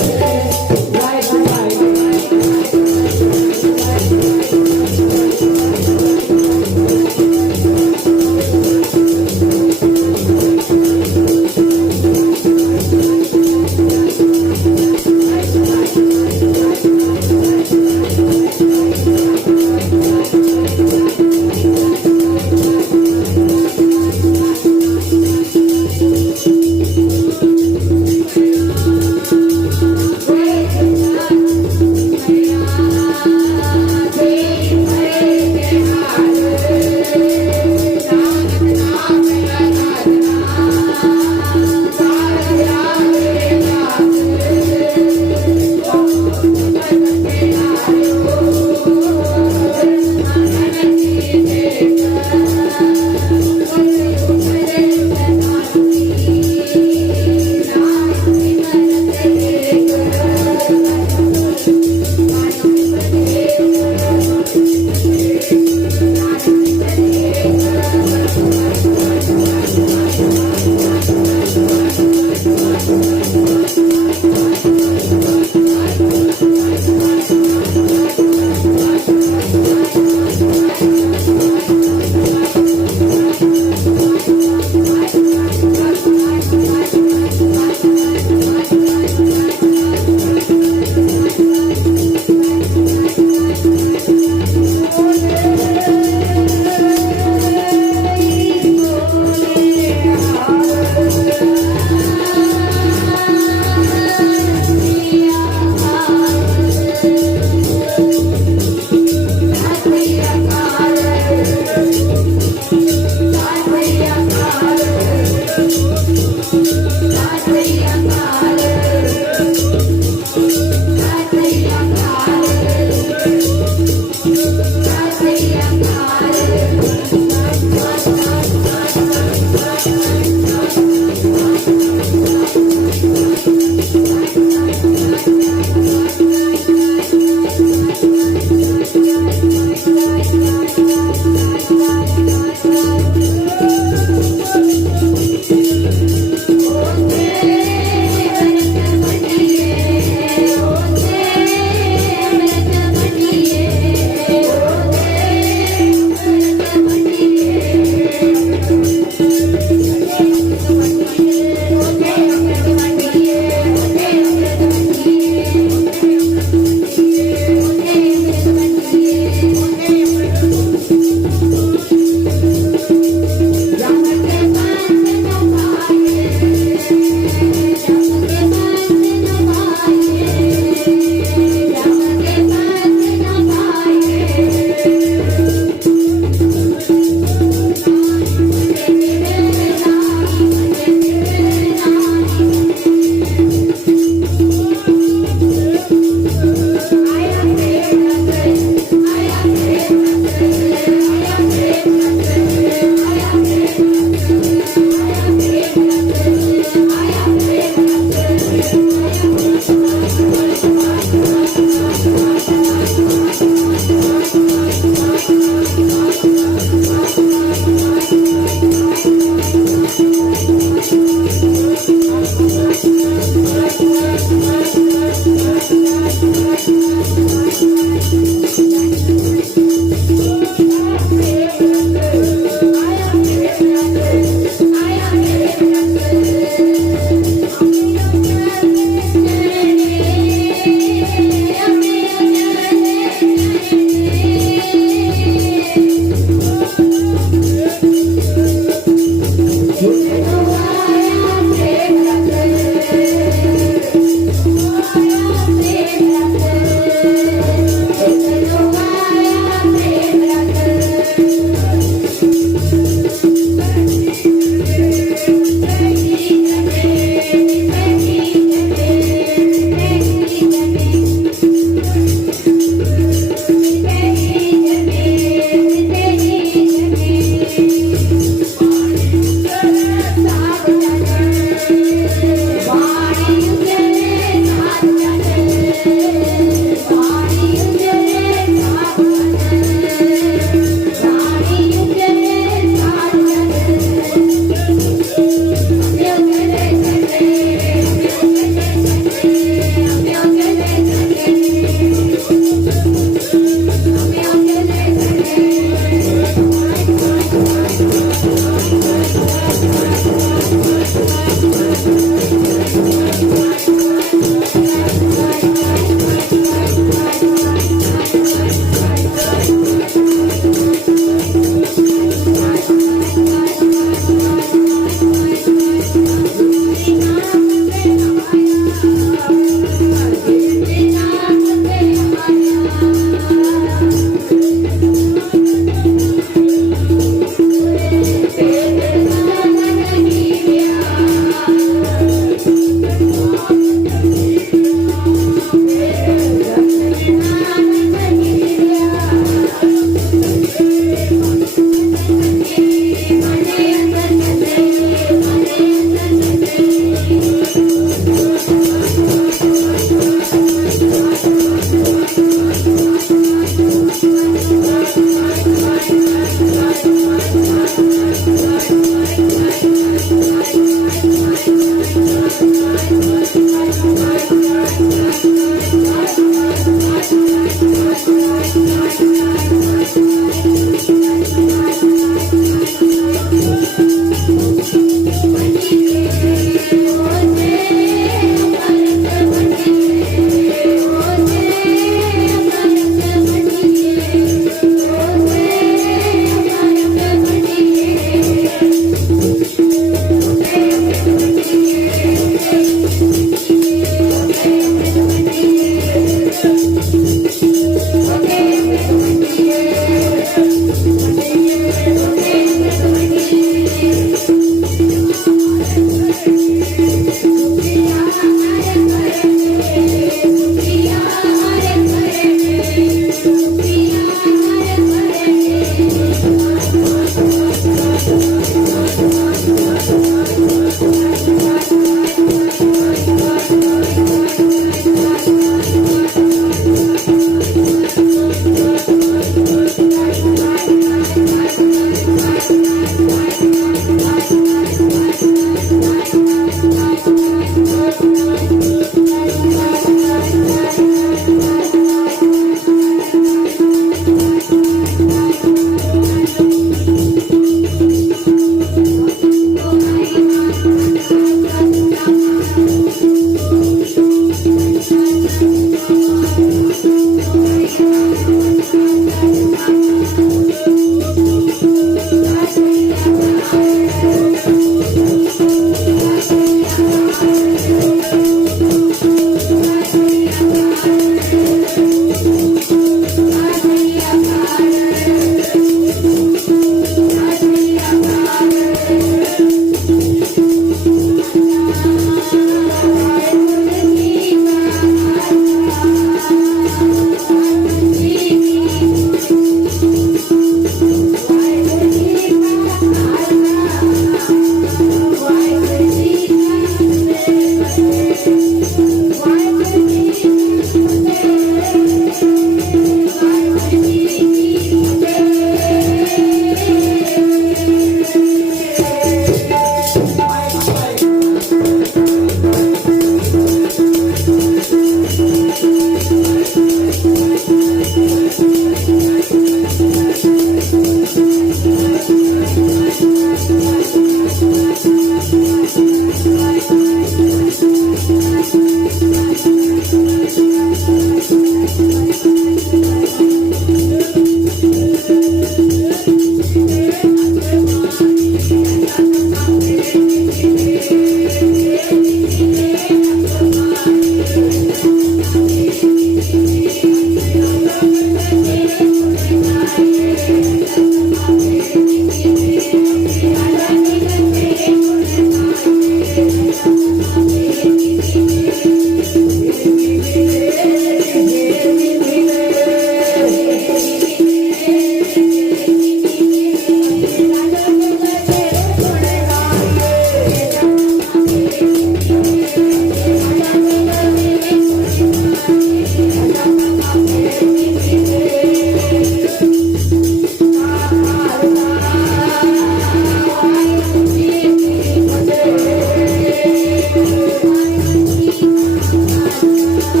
हाँ